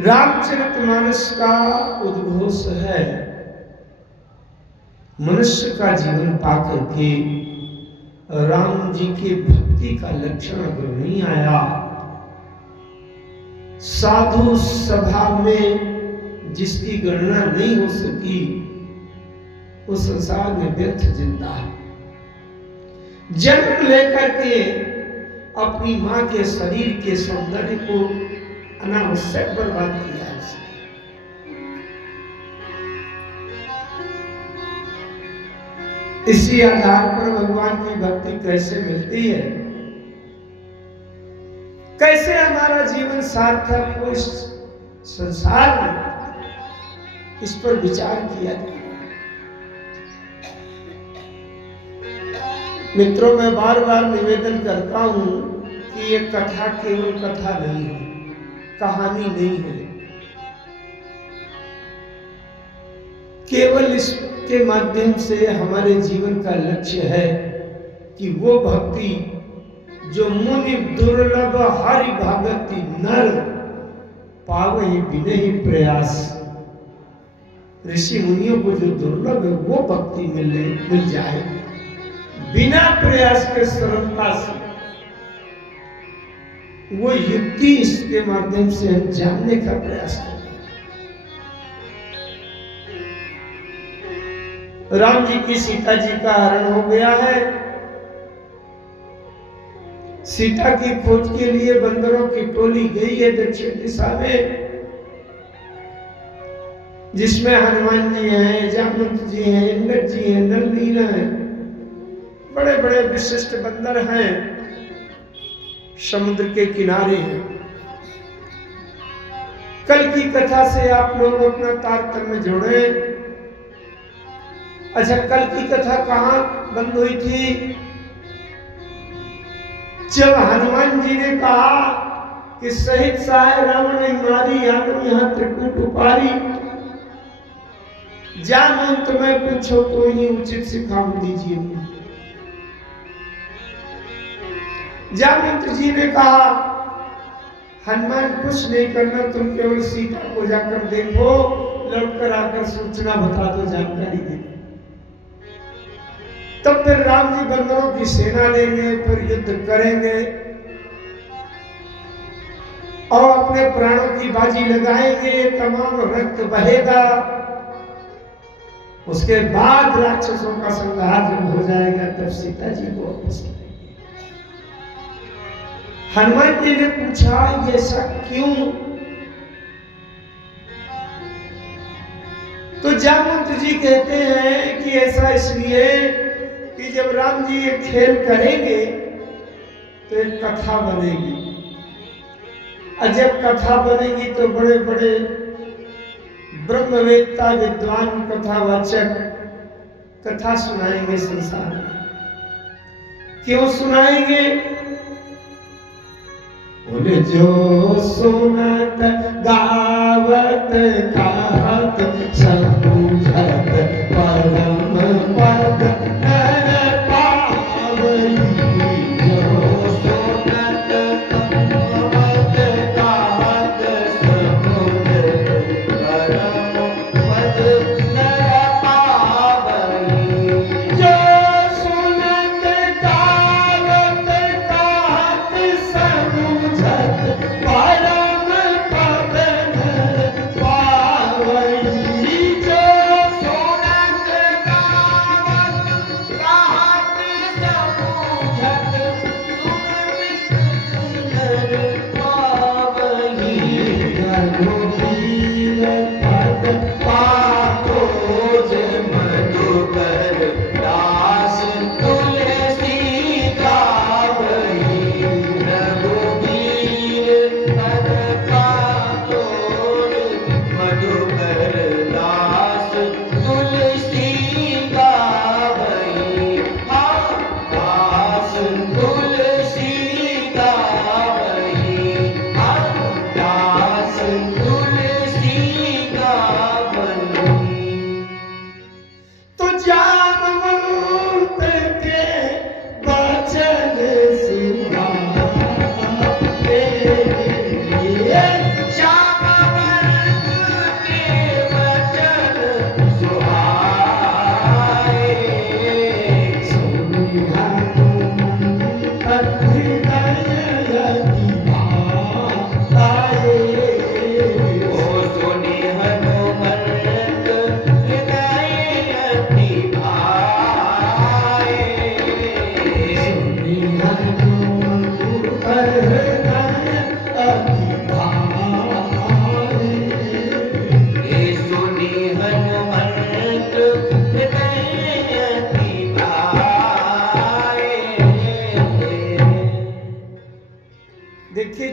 रामचरितमानस का उद्घोष है। मनुष्य का जीवन पाकर के राम जी के भक्ति का लक्षण अगर नहीं आया, साधु सभा में जिसकी गणना नहीं हो सकी, वो संसार में व्यर्थ जिंदा है। जन्म लेकर के अपनी मां के शरीर के सौंदर्य को अनावश्यक बर्बाद किया है। इसी आधार पर भगवान की भक्ति कैसे मिलती है, कैसे हमारा जीवन सार्थक हो इस संसार में, इस पर विचार किया जाए। मित्रों, मैं बार बार निवेदन करता हूं कि ये कथा केवल कथा नहीं है, कहानी नहीं है। केवल इसके माध्यम से हमारे जीवन का लक्ष्य है कि वो भक्ति जो मुनि दुर्लभ हरि भगति नर पावहि बिनहि प्रयास, ऋषि मुनियों को जो दुर्लभ है वो भक्ति मिल जाए बिना प्रयास के सरलता से, वो युक्ति इसके माध्यम से हम जानने का प्रयास करें। राम जी की सीता जी का हरण हो गया है। सीता की खोज के लिए बंदरों की टोली गई है दक्षिण दिशा में, जिसमें हनुमान जी हैं, जामवंत जी हैं, इंद्र जी हैं, नल नीला है, बड़े बड़े विशिष्ट बंदर हैं, समुद्र के किनारे हैं। कल की कथा से आप लोग अपना तारतम्य जोड़े। अच्छा, कल की कथा कहां बंद हुई थी? जब हनुमान जी ने कहा कि सहित सहाय रावण ने मारी, यहां त्रिकूट उपारी, जामवंत में पूछो तो ही उचित सिखाऊं दीजिए। जामवंत जी ने कहा, हनुमान कुछ नहीं करना, तुम केवल सीता को जाकर देखो, लौटकर आकर सूचना बता दो, जानकारी दे। तब फिर राम जी बंदरों की सेना लेंगे, फिर युद्ध करेंगे और अपने प्राणों की बाजी लगाएंगे, तमाम रक्त बहेगा। उसके बाद राक्षसों का संहार जब हो जाएगा, तब सीता जी को वापस लाएंगे। हनुमान जी ने पूछा, ये ऐसा क्यों? तो जामवंत जी कहते हैं कि ऐसा इसलिए कि जब राम जी ये खेल करेंगे तो एक कथा बनेगी, और जब कथा बनेगी तो बड़े बड़े ब्रह्मवेत्ता विद्वान कथावाचक कथा सुनाएंगे संसार में। क्यों सुनाएंगे? बोले, जो सुनत गावत कहत समझत परम पद नर पावई, जो सुनत गावत कहत समझत परम पद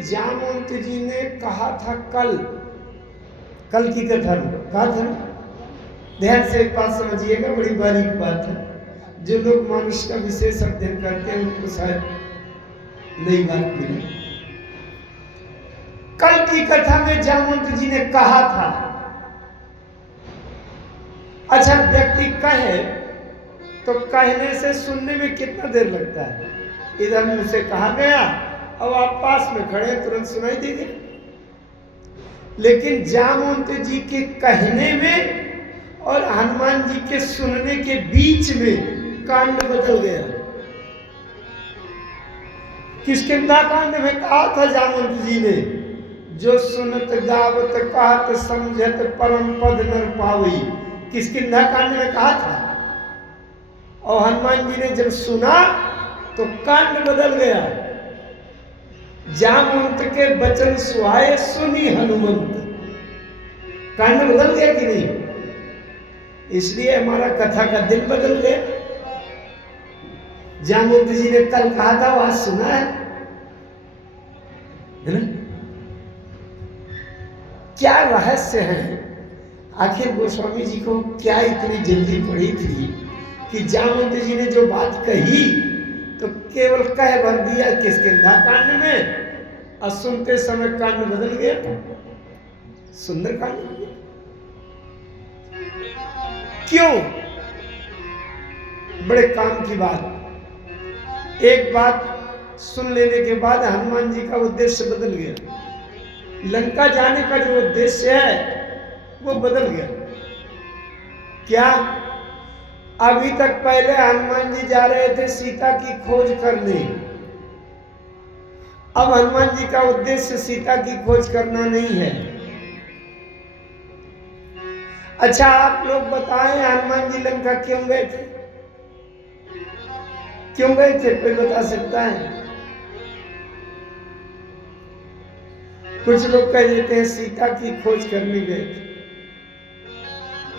जामवंत जी ने कहा था कल की कथा में कहा था ना? ध्यान से एक बात समझिएगा, बड़ी बारीक बात है। जो लोग मानुष का विशेष अध्ययन करते हैं उनको शायद नई बात मिली। कल की कथा में जामवंत जी ने कहा था। अच्छा, व्यक्ति कहे तो कहने से सुनने में कितना देर लगता है? इधर मुझसे कहा गया, अब आप पास में खड़े तुरंत सुनाई देंगे। लेकिन जामवंत जी के कहने में और हनुमान जी के सुनने के बीच में कांड बदल गया। किष्किंधा कांड में कहा था जामवंत जी ने, जो सुनत गावत कहत समझत परम पद नर पावई। किष्किंधा कांड में कहा था, और हनुमान जी ने जब सुना तो कांड बदल गया। जामवंत के बचन सुहाए सुनी हनुमंत। कांड बदल गया कि नहीं? इसलिए हमारा कथा का दिन बदल गया। जामवंत जी ने कल कहा था, वो आज सुना है ना? क्या रहस्य है? आखिर गोस्वामी जी को क्या इतनी जल्दी पड़ी थी कि जामवंत जी ने जो बात कही तो केवल कह भर दिया किष्किंधा कांड में, और सुनते समय कांड बदल गया। सुंदर कांड बन गया। क्यों? बड़े काम की बात। एक बात सुन लेने के बाद हनुमान जी का उद्देश्य बदल गया। लंका जाने का जो उद्देश्य है वो बदल गया। क्या? अभी तक पहले हनुमान जी जा रहे थे सीता की खोज करने। अब हनुमान जी का उद्देश्य सीता की खोज करना नहीं है। अच्छा, आप लोग बताएं, हनुमान जी लंका क्यों गए थे? क्यों गए थे? कोई बता सकता है? कुछ लोग कह देते हैं सीता की खोज करने गए थे।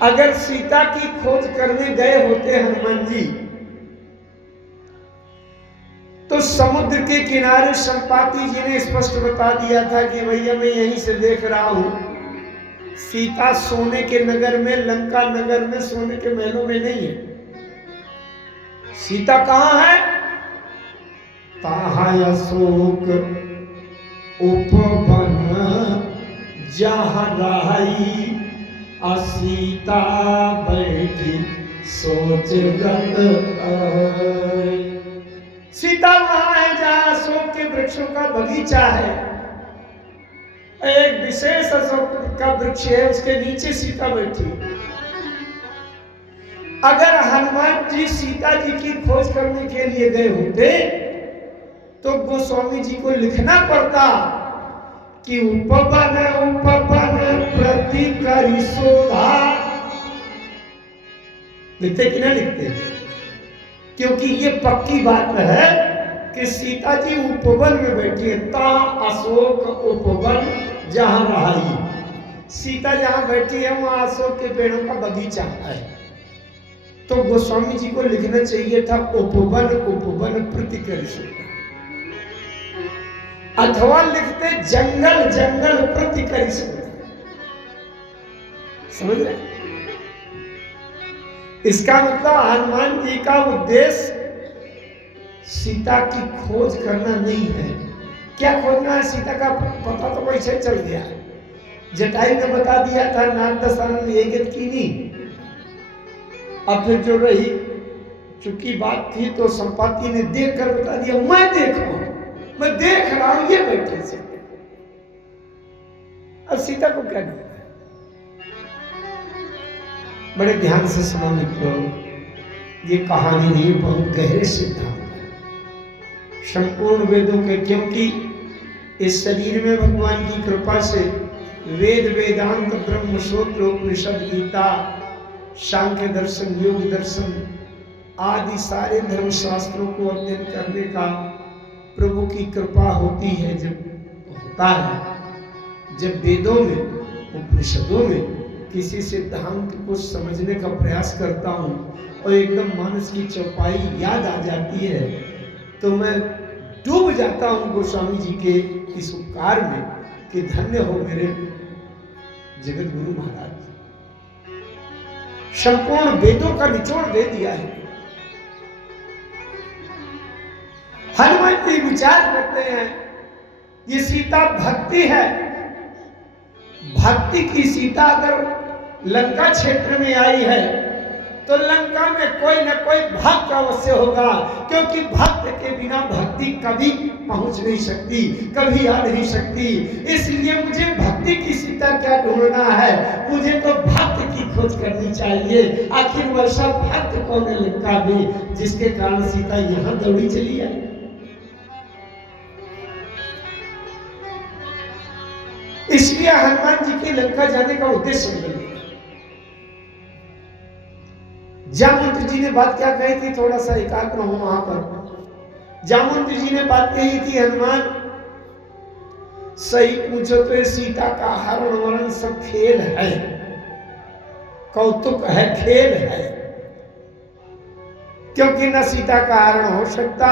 अगर सीता की खोज करने गए होते हनुमान जी तो समुद्र के किनारे संपाति जी ने स्पष्ट बता दिया था कि भैया मैं यहीं से देख रहा हूं, सीता सोने के नगर में, लंका नगर में, सोने के महलों में नहीं है। सीता कहां है? ताहा अशोक उपवन जहां रही, सीता बैठी सोच रत। सीता वहां है जहां अशोक के वृक्षों का बगीचा है। एक विशेष अशोक का वृक्ष है, उसके नीचे सीता बैठी। अगर हनुमान जी सीता जी की खोज करने के लिए गए होते तो गोस्वामी जी को लिखना पड़ता कि उपवन प्रति करी शोधा। लिखते कि ना लिखते? क्योंकि ये पक्की बात है कि सीता जी उपवन में बैठी है। ता अशोक उपवन जहां रही, सीता जहां बैठी है वहां अशोक के पेड़ों का बगीचा है। तो गोस्वामी जी को लिखना चाहिए था उपवन प्रति करी शोधा, अथवा लिखते जंगल प्रति करी शोधा। समझ रहे? इसका मतलब हनुमान जी का उद्देश्य सीता की खोज करना नहीं है। क्या खोजना है? सीता का पता तो वैसे चल गया। जटायु ने बता दिया था, नाथ दशानन ये गत की नहीं। अब फिर जो रही चूंकि बात थी तो संपाति ने देख कर बता दिया, मैं देख रहा हूं ये बैठे से। अब सीता को क्या कहना है? बड़े ध्यान से सुनो मित्रों, ये कहानी नहीं, बहुत गहरे सिद्धांत है संपूर्ण वेदों के। क्योंकि इस शरीर में भगवान की कृपा से वेद, वेदांत, ब्रह्म सूत्र, उपनिषद, गीता, सांख्य दर्शन, योग दर्शन आदि सारे धर्म शास्त्रों को अध्ययन करने का प्रभु की कृपा होती है। जब होता है, जब वेदों में, उपनिषदों में किसी सिद्धांत को समझने का प्रयास करता हूँ और एकदम मानस की चौपाई याद आ जाती है तो मैं डूब जाता हूँ गोस्वामी जी के इस उपकार में कि धन्य हो मेरे जगत गुरु महाराज। संपूर्ण वेदों का निचोड़ दे दिया है। हनुमान जी विचार करते हैं ये सीता भक्ति है। भक्ति की सीता अगर लंका क्षेत्र में आई है तो लंका में कोई न कोई भक्त अवश्य होगा, क्योंकि भक्त के बिना भक्ति कभी पहुंच नहीं सकती, कभी आ नहीं सकती। इसलिए मुझे भक्ति की सीता क्या ढूंढना है, मुझे तो भक्त की खोज करनी चाहिए। आखिर वैसा भक्त कौन है लंका में जिसके कारण सीता यहां दौड़ी चली आई। इसलिए हनुमान जी के लंका जाने का उद्देश्य बदल गया। जामवंत जी ने बात क्या कही थी, थोड़ा सा एकाग्र हो वहां पर। जामवंत जी ने बात कही थी, हनुमान सही पूछो तो सीता का हरण वरण सब खेल है, कौतुक है, खेल है। क्योंकि न सीता का हरण हो सकता,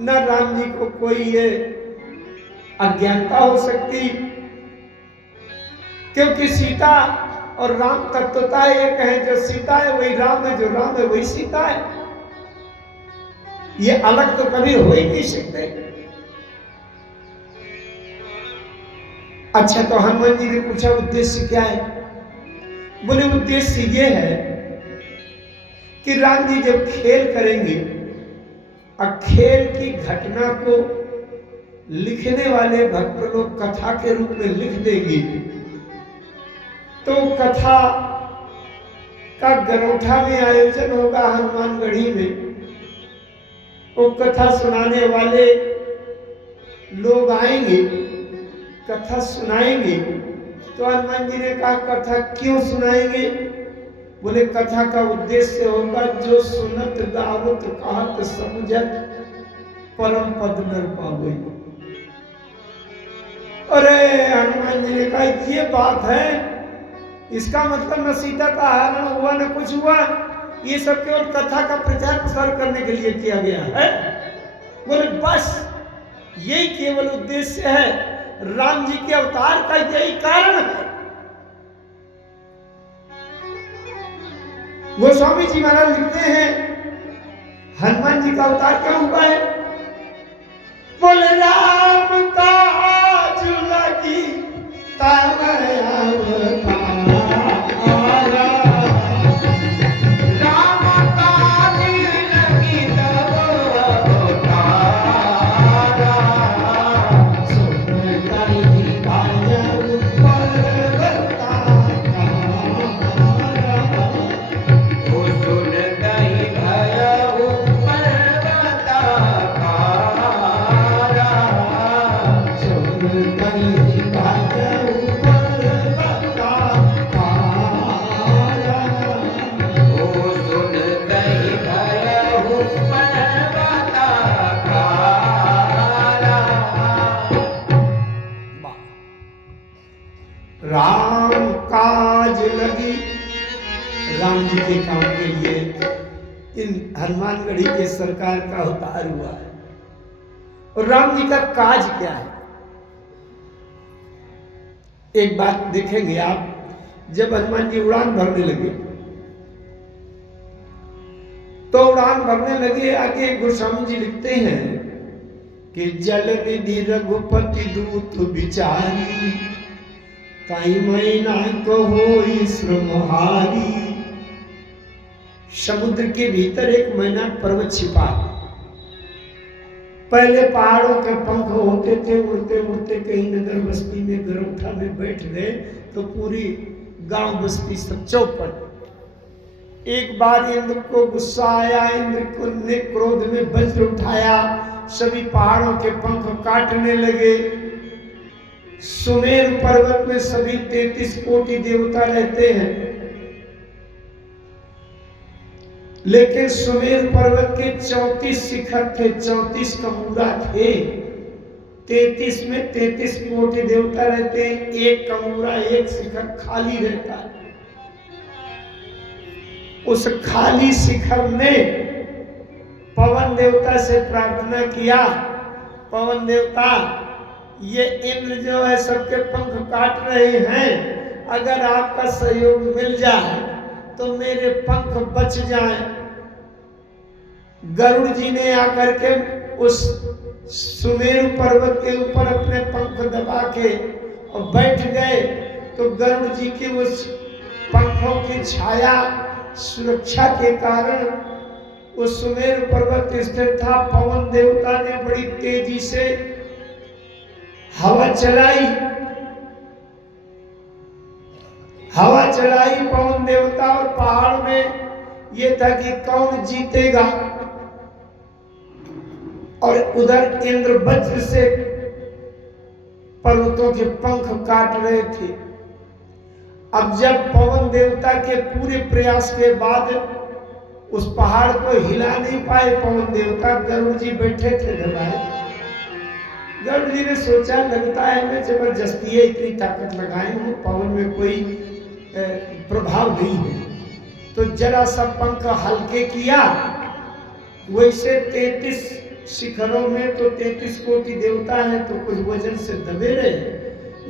न राम जी को कोई ये अज्ञानता हो सकती, क्योंकि सीता और राम तत्वता एक है। जो सीता है वही राम है, जो राम है वही सीता है। ये अलग तो कभी हो ही नहीं सकते। अच्छा, तो हनुमान जी ने पूछा उद्देश्य क्या है? बोले उद्देश्य ये है कि राम जी जब खेल करेंगे और खेल की घटना को लिखने वाले भक्त लोग कथा के रूप में लिख देंगे, तो कथा का गरोठा में आयोजन होगा हनुमानगढ़ी में। वो कथा सुनाने वाले लोग आएंगे, कथा सुनाएंगे। तो हनुमान जी ने कहा कथा क्यों सुनाएंगे? बोले कथा का उद्देश्य होगा जो सुनत गावत कहत समझत परम पद नर पावे। अरे हनुमान जी ने कहा ये बात है, इसका मतलब न सीता का हरण हुआ न कुछ हुआ, ये सब केवल कथा का प्रचार प्रसार करने के लिए किया गया है। बोले बस यही केवल उद्देश्य है, राम जी के अवतार का यही कारण है। गोस्वामी जी महाराज लिखते हैं हनुमान जी का अवतार क्या हुआ है? बोले राम का लगी तब अवतार, राम काज लगी। राम जी के काम के लिए इन हनुमानगढ़ी के सरकार का अवतार हुआ है। और राम जी का काज क्या है? एक बात देखेंगे आप, जब हनुमान जी उड़ान भरने लगे तो उड़ान भरने लगे, आगे गोस्वामी जी लिखते हैं कि जल निधि रघुपति दूत विचारी, कई महीना कहो श्रमहारी। समुद्र के भीतर एक महीना पर्वत छिपा। पहले पहाड़ों के पंख होते थे, उड़ते उड़ते कहीं नगर बस्ती में गरोठा में बैठ गए तो पूरी गांव बस्ती सब चौपट। एक बार इंद्र को गुस्सा आया, इंद्र ने क्रोध में वज्र उठाया, सभी पहाड़ों के पंख काटने लगे। सुमेर पर्वत में सभी 33 कोटि देवता रहते हैं, लेकिन सुमेर पर्वत के 34 शिखर थे, 34 कमूरा थे। 33 में 33 कोटि देवता रहते हैं, एक कमूरा एक शिखर खाली रहता है। उस खाली शिखर ने पवन देवता से प्रार्थना किया, पवन देवता ये इंद्र जो है सबके पंख काट रहे हैं, अगर आपका सहयोग मिल जाए तो मेरे पंख बच जाएं। गरुड़ जी ने आकर के उस सुमेरु पर्वत के ऊपर अपने पंख दबा के और बैठ गए, तो गरुड़ जी की उस पंखों की छाया सुरक्षा के कारण उस सुमेरु पर्वत स्थिर था। पवन देवता ने बड़ी तेजी से हवा चलाई पवन देवता, और पहाड़ में ये था कि कौन जीतेगा, और उधर इंद्र वज्र से पर्वतों के पंख काट रहे थे। अब जब पवन देवता के पूरे प्रयास के बाद उस पहाड़ को हिला नहीं पाए पवन देवता, गरुड़ जी बैठे थे दबाए। गरुड़ जी ने सोचा लगता है मैं जबरदस्ती इतनी ताकत लगाए हूँ, पवन में कोई प्रभाव नहीं है, तो जरा सा पंख हल्के किया। वैसे 33 शिखरों में तो 33 कोटि देवता है, तो कुछ वजन से दबे रहे,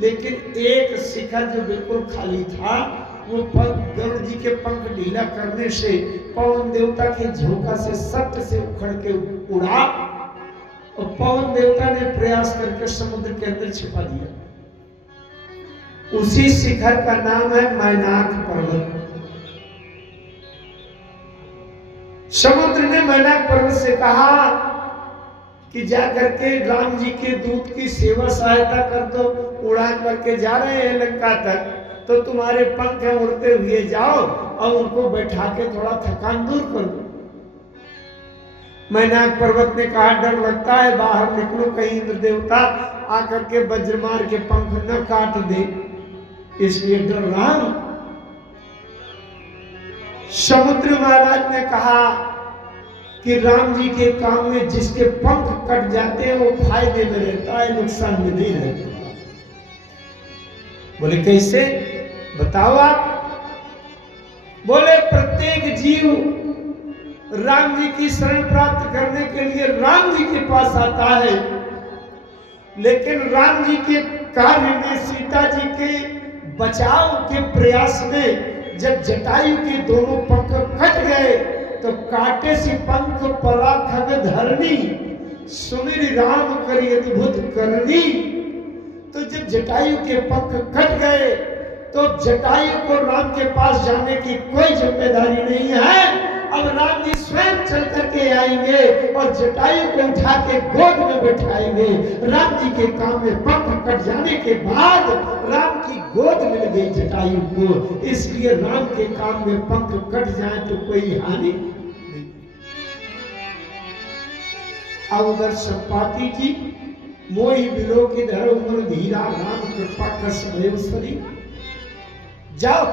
लेकिन एक शिखर जो बिल्कुल खाली था वो गरुड़ जी के पंख ढीला करने से पवन देवता के झोंका से सट से उखड़ के उड़ा, और पवन देवता ने प्रयास करके समुद्र के अंदर छिपा दिया। उसी शिखर का नाम है मैनाक पर्वत। समुद्र ने मैनाक पर्वत से कहा कि जाकर के राम जी के दूत की सेवा सहायता कर दो, उड़ान भर के जा रहे हैं लंका तक, तो तुम्हारे पंख उड़ते हुए जाओ और उनको बैठा के थोड़ा थकान दूर कर दो। मैनाक पर्वत ने कहा डर लगता है, बाहर निकलो कहीं इंद्र देवता आकर के वज्र मार के पंख न काट दे, इसलिए डर रहा हूं। समुद्र महाराज ने कहा कि राम जी के काम में जिसके पंख कट जाते हैं वो फायदे में रहता है, नुकसान में नहीं रहता। बोले कैसे बताओ आप? बोले प्रत्येक जीव राम जी की शरण प्राप्त करने के लिए राम जी के पास आता है, लेकिन राम जी के कार्य में, सीता जी के बचाव के प्रयास में जब जटायु के दोनों पंख कट गए तो काटे से पंख पराखग धरनी सुमिर राम करी अद्भुत करनी। तो जब जटायु के पंख कट गए तो जटायु को राम के पास जाने की कोई जिम्मेदारी नहीं है। अब राम जी स्वयं चल करके आएंगे और जटायु को उठा के गोद में बैठाएंगे। राम जी के काम में पंख कट जाने के बाद राम की गोद मिल गई जटायु को, इसलिए राम के काम में पंख कट जाए तो कोई हानि नहीं। अब उधर संपाति जी मोहि बिलो की धर उमर धीरा राम कृपा कर सदैव सरी। जाओ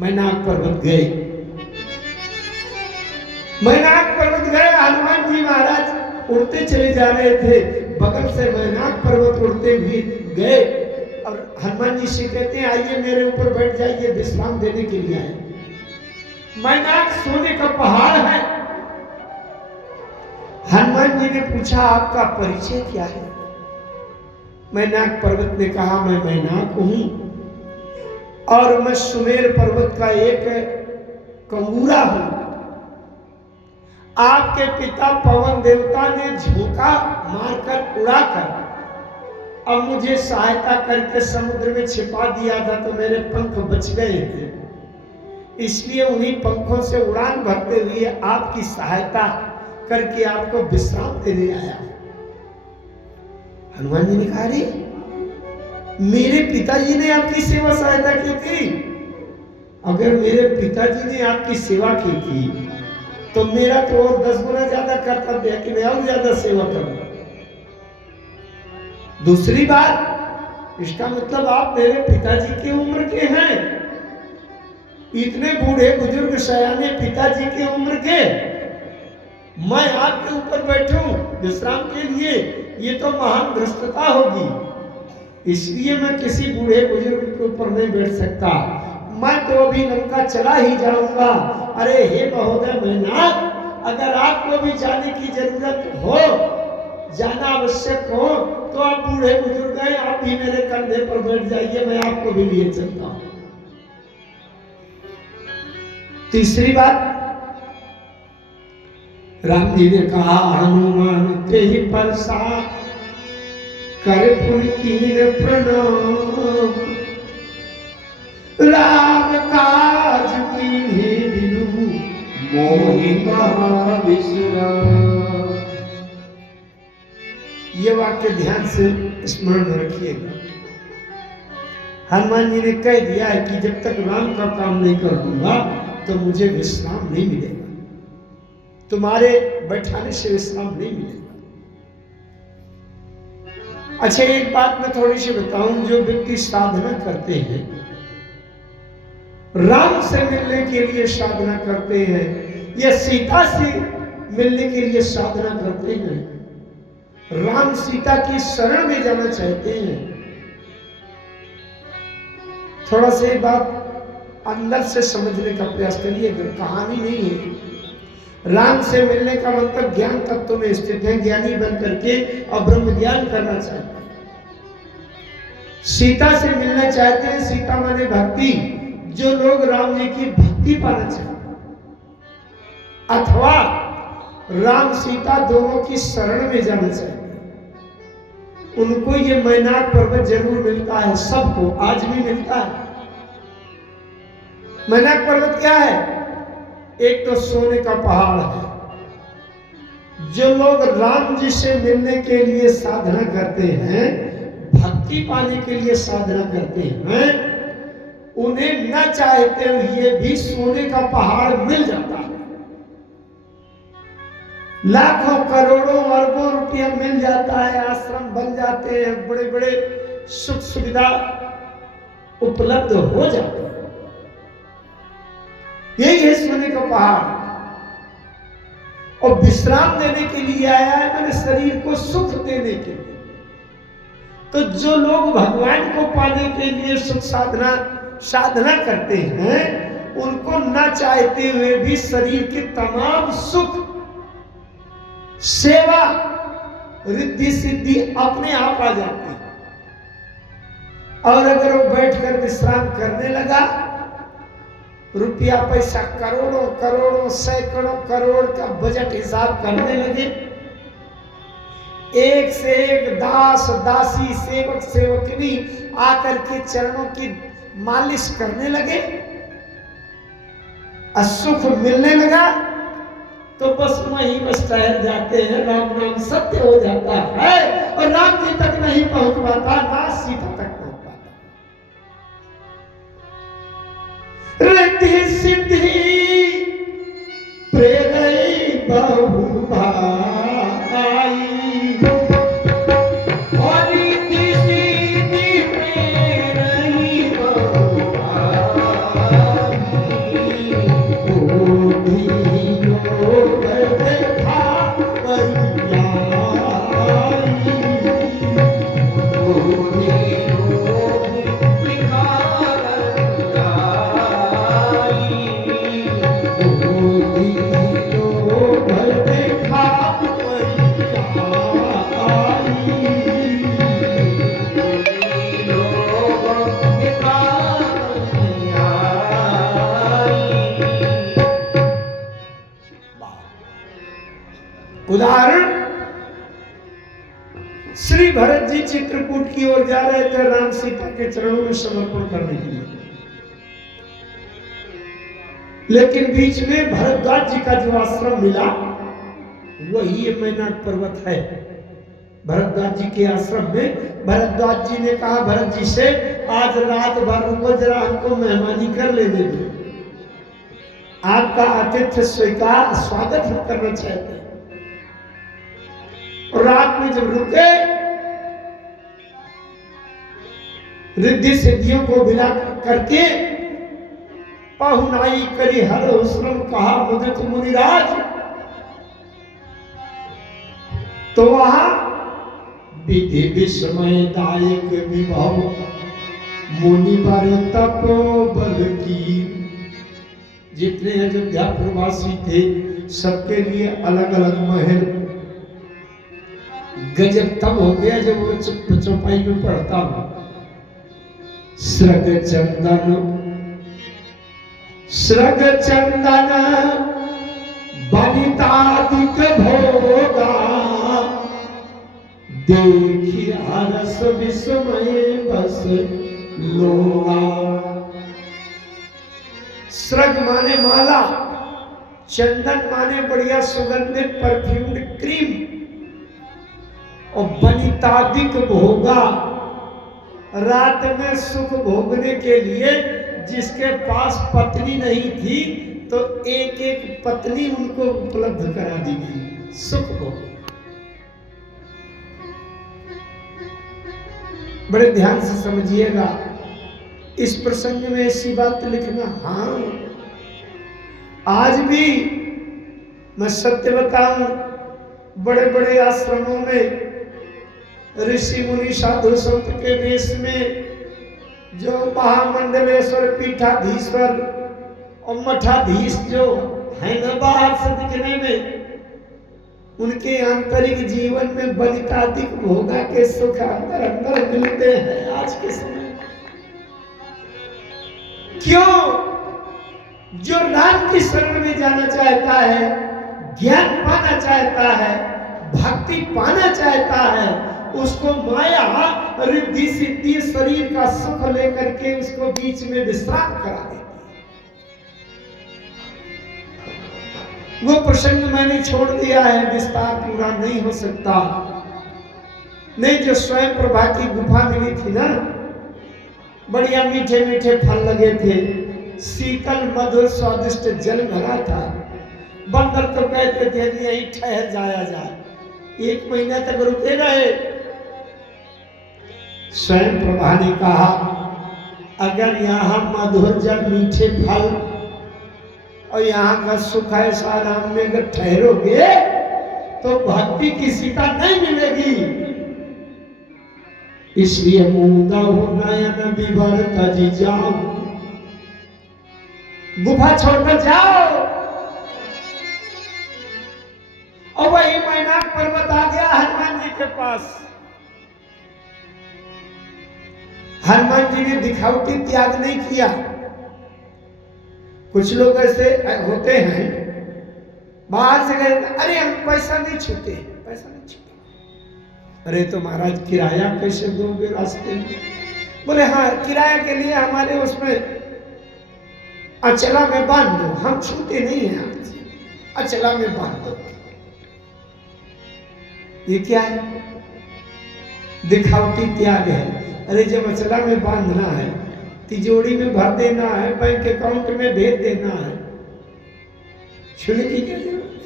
मैनाक पर्वत गए। मैनाक पर्वत गए, हनुमान जी महाराज उड़ते चले जा रहे थे, बगल से मैनाक पर्वत उड़ते हुए गए और हनुमान जी से कहते हैं आइए मेरे ऊपर बैठ जाइए, विश्राम देने के लिए आए। मैनाक सोने का पहाड़ है। हनुमान जी ने पूछा आपका परिचय क्या है? मैनाक पर्वत ने कहा मैं मैनाक हूं और मैं सुमेर पर्वत का एक कंगूरा हूं। आपके पिता पवन देवता ने झोंका मारकर उड़ाकर अब मुझे सहायता करके समुद्र में छिपा दिया था, तो मेरे पंख बच गए थे, इसलिए उन्हीं पंखों से उड़ान भरते हुए आपकी सहायता करके आपको विश्राम देने आया। हनुमान जी ने कहा रे मेरे पिताजी ने आपकी सेवा सहायता की थी, अगर मेरे पिताजी ने आपकी सेवा की थी तो मेरा तो और 10 गुना ज्यादा कर्तव्य है कि मैं और ज्यादा सेवा करूं। दूसरी बात, इसका मतलब आप मेरे पिताजी की उम्र के हैं, इतने बूढ़े बुजुर्ग सयाने पिताजी की उम्र के, मैं आपके ऊपर बैठूं विश्राम के लिए, ये तो महान भ्रष्टता होगी, इसलिए मैं किसी बूढ़े बुजुर्ग के ऊपर नहीं बैठ सकता, मैं तो अभी लंका चला ही जाऊंगा। अरे हे महोदय मैनाक, अगर आपको भी जाने की जरूरत हो जाना आवश्यक हो तो आप बूढ़े बुजुर्ग हैं, आप भी मेरे कंधे पर बैठ जाइए, मैं आपको भी लिए चलता हूं। तीसरी बात, राम जी ने कहा हनुमान ते ही परसा कर पुन कीन प्रणाम, राम काज कीन्हे बिनु मोहि कहा विश्राम। ये वाक्य ध्यान से स्मरण में रखिएगा। हनुमान जी ने कह दिया है कि जब तक राम का काम नहीं कर दूंगा तो मुझे विश्राम नहीं मिलेगा, तुम्हारे बैठाने से विश्राम नहीं मिलेगा। अच्छा, एक बात मैं थोड़ी सी बताऊं, जो व्यक्ति साधना करते हैं, राम से मिलने के लिए साधना करते हैं या सीता से मिलने के लिए साधना करते हैं, राम सीता की शरण में जाना चाहते हैं, थोड़ा सा बात अंदर से समझने का प्रयास करिएगा। कहानी नहीं है। राम से मिलने का मतलब ज्ञान तत्व में स्थित है, ज्ञानी बन करके और ब्रह्म ज्ञान करना चाहते हैं। सीता से मिलना चाहते हैं, सीता माने भक्ति, जो लोग राम जी की भक्ति पाना चाहते हैं, अथवा राम सीता दोनों की शरण में जाना चाहते हैं, उनको ये मैनाक पर्वत जरूर मिलता है, सबको आज भी मिलता है। मैनाक पर्वत क्या है? एक तो सोने का पहाड़ है। जो लोग राम जी से मिलने के लिए साधना करते हैं, भक्ति पाने के लिए साधना करते हैं, उन्हें न चाहते हुए भी सोने का पहाड़ मिल जाता है। लाखों करोड़ों अरबों रुपया मिल जाता है, आश्रम बन जाते हैं, बड़े बड़े सुख सुविधा उपलब्ध हो जाते हैं। यही है सोने का पहाड़। और विश्राम देने के लिए आया है, मैंने शरीर को सुख देने के लिए। तो जो लोग भगवान को पाने के लिए सुख साधना करते हैं, उनको न चाहते हुए भी शरीर के तमाम सुख, सेवा, रिद्धि सिद्धि अपने आप आ जाती है। और अगर वो बैठकर विश्राम करने लगा, रुपया पैसा करोड़ों करोड़ों सैकड़ों करोड़ का बजट हिसाब करने लगे, एक से एक दास दासी सेवक सेवकनी आकर के चरणों की मालिश करने लगे, सुख मिलने लगा, तो बस वहीं बस ठहर जाते हैं। राम नाम सत्य हो जाता है और राम जी तक नहीं पहुंच पाता, ना सीता तक पहुंच पाता। रिद्धि सिद्धि प्रेरई बहु भाई, और रिद्धि सिद्धि प्रेरई बहु भाई, उदाहरण, श्री भरत जी चित्रकूट की ओर जा रहे थे राम सीता के चरणों में समर्पण करने के लिए, लेकिन बीच में भरद्वाज जी का जो आश्रम मिला, वही ये मैनाक पर्वत है। भरद्वाज जी के आश्रम में भरद्वाज जी ने कहा भरत जी से, आज रात भर रुको, जरा हमको मेहमानी कर लेने दो, आपका आतिथ्य स्वीकार स्वागत हम करना चाहते हैं। और रात में जब रुके, रिद्धि सिद्धियों को मिला करके पहुनाई करी हर हुस्न कहा मुदित मुनिराज, तो वहां विधि विस्मय दायक विभव मुनि बर तपोबल की। जितने अयोध्या प्रवासी थे सबके लिए अलग अलग महल, गजब तब हो गया जब वो चौपाई में पढ़ता हूं, सृग चंदन बनितादिक भोगा, देखी हरस विस्मय बस लोगा। सृग माने माला, चंदन माने बढ़िया सुगंधित परफ्यूम्ड क्रीम, और बनितादिक भोगा, रात में सुख भोगने के लिए जिसके पास पत्नी नहीं थी तो एक एक पत्नी उनको उपलब्ध करा दी गई, सुख भोग। बड़े ध्यान से समझिएगा, इस प्रसंग में ऐसी बात लिखना। हाँ, आज भी मैं सत्य बताऊं, बड़े बड़े आश्रमों में ऋषि मुनि साधु संत के देश में जो महामंडलेश्वर पीठाधीश्वर और मठाधीश जो है ना बाहर से दिखने में, उनके आंतरिक जीवन में बलितादिक भोगा के सुख अंदर अंदर मिलते हैं आज के समय। क्यों? जो राम की शरण में जाना चाहता है, ज्ञान पाना चाहता है, भक्ति पाना चाहता है, उसको माया रिद्धि सिद्धि शरीर का सुख लेकर के उसको बीच में विश्राम करा देती है। वो प्रसंग मैंने छोड़ दिया है, विस्तार पूरा नहीं हो सकता। नहीं, जो स्वयं प्रभा की गुफा मिली थी ना, बढ़िया मीठे मीठे फल लगे थे, शीतल मधुर स्वादिष्ट जल भरा था। बंदर तो कहते थे कि यहीं ठहर जाया जाए, 1 महीना तक रुके गए। स्वयं प्रभा ने कहा, अगर यहाँ मधुर जल मीठे फल और यहाँ का सुख ऐसा आराम में अगर ठहरोगे तो भक्ति किसी का नहीं मिलेगी। इसलिए मूंदा हो नयन विवर तजी जाओ, गुफा छोड़कर जाओ। और वही मैनाक पर्वत आ गया हनुमान जी के पास। हनुमान जी ने दिखावटी त्याग नहीं किया। कुछ लोग ऐसे होते हैं, बाहर से गए, अरे हम पैसा नहीं छूते, पैसा नहीं छूते। अरे तो महाराज किराया कैसे दोगे रास्ते में? बोले हाँ, किराया के लिए हमारे उसमें अचला में बांध दो, हम छूते नहीं हैं आज, अचला में बांध दो। ये क्या है? दिखावटी त्याग है। अरे जब अचला में बांधना है, तिजोरी में भर देना है, बैंक अकाउंट में भेज देना है, छूने की क्या जरूरत?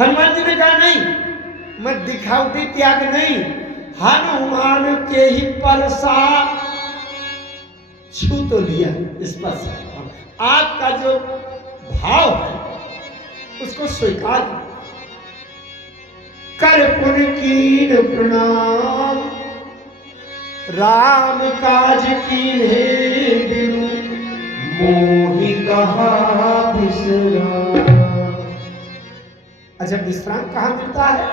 हनुमान जी ने कहा नहीं, मैं दिखावटी त्याग नहीं, हनुमान के ही परसा छू तो लिया, इस पर आपका जो भाव है उसको स्वीकार कर पुन कीन प्रणाम, राम काज कीन्हे बिनु मोहि कहा विश्राम। अच्छा, विश्राम कहाँ मिलता है?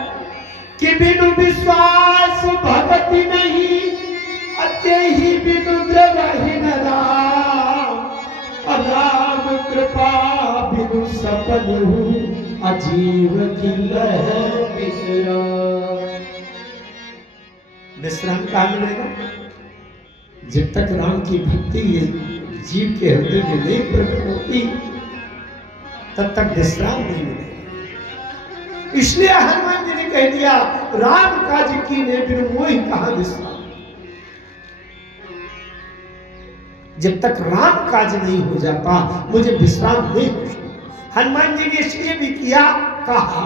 कि बिनु विश्वास भक्ति नहीं, अते ही बिनु द्रवहि न राम, राम कृपा बिनु सपनु अजीव खिलह विश्राम। विश्राम कहाँ मिलेगा? जब तक राम की भक्ति जीव के हृदय में नहीं प्रकट होती, तब तक विश्राम नहीं मिलेगा। इसलिए हनुमान जी ने कह दिया, राम काज कीन्हे बिनु मोहि कहा विश्राम। जब तक राम काज नहीं हो जाता, मुझे विश्राम नहीं हो सकता। हनुमान जी ने इसलिए भी किया, कहा।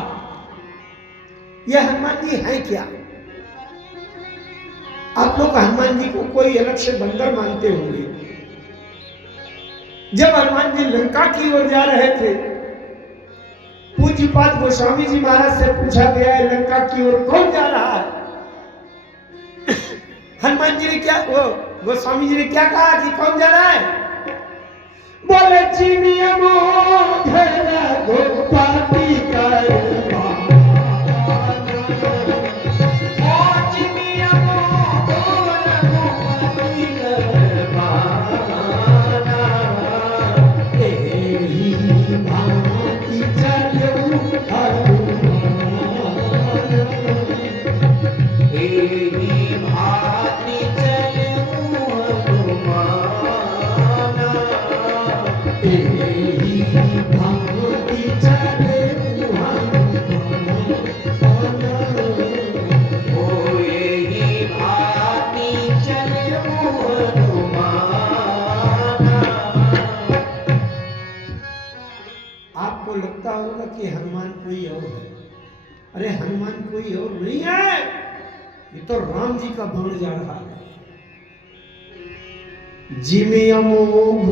यह हनुमान जी है क्या? आप लोग हनुमान जी को कोई अलग से बंदर मानते होंगे। जब हनुमान जी लंका की ओर जा रहे थे, पूज्यपाद गोस्वामी जी महाराज से पूछा गया है, लंका की ओर कौन जा रहा है? हनुमान जी ने क्या, वो गोस्वामी जी ने क्या कहा कि कौन जा रहा है? बोले चिनिया मोधरा गोपाती कर चलो हनुमान एही भांति चलऊ हनुमान एही भांति चलो हनुमान ओ एही भांति चलऊ हनुमान। आपको लगता होगा कि हनुमान कोई और है। अरे हनुमान कोई और नहीं है, ये तो राम जी का बाण जा रहा है। जिमि अमोघ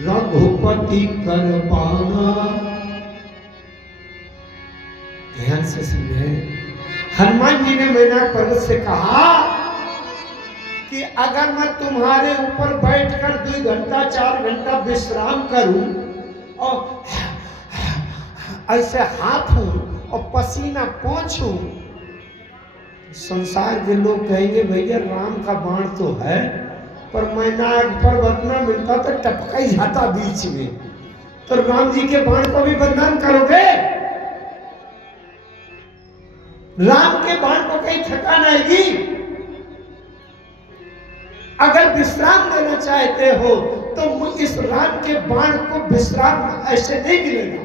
रघुपति कर पाना। ध्यान से सुनिए, हनुमान जी ने मैनाक पर्वत से कहा कि अगर मैं तुम्हारे ऊपर बैठकर 2 घंटा 4 घंटा विश्राम करूं और ऐसे हाथों और पसीना पोंछूं, संसार के लोग कहेंगे भैया राम का बाण तो है, पर मैनाक पर्वत न मिलता तो टपका ही जाता बीच में, तो राम जी के बाण को भी बदनाम करोगे? राम के बाण को कहीं थकान आएगी? अगर विश्राम लेना चाहते हो तो इस राम के बाण को विश्राम ऐसे नहीं मिलेगा।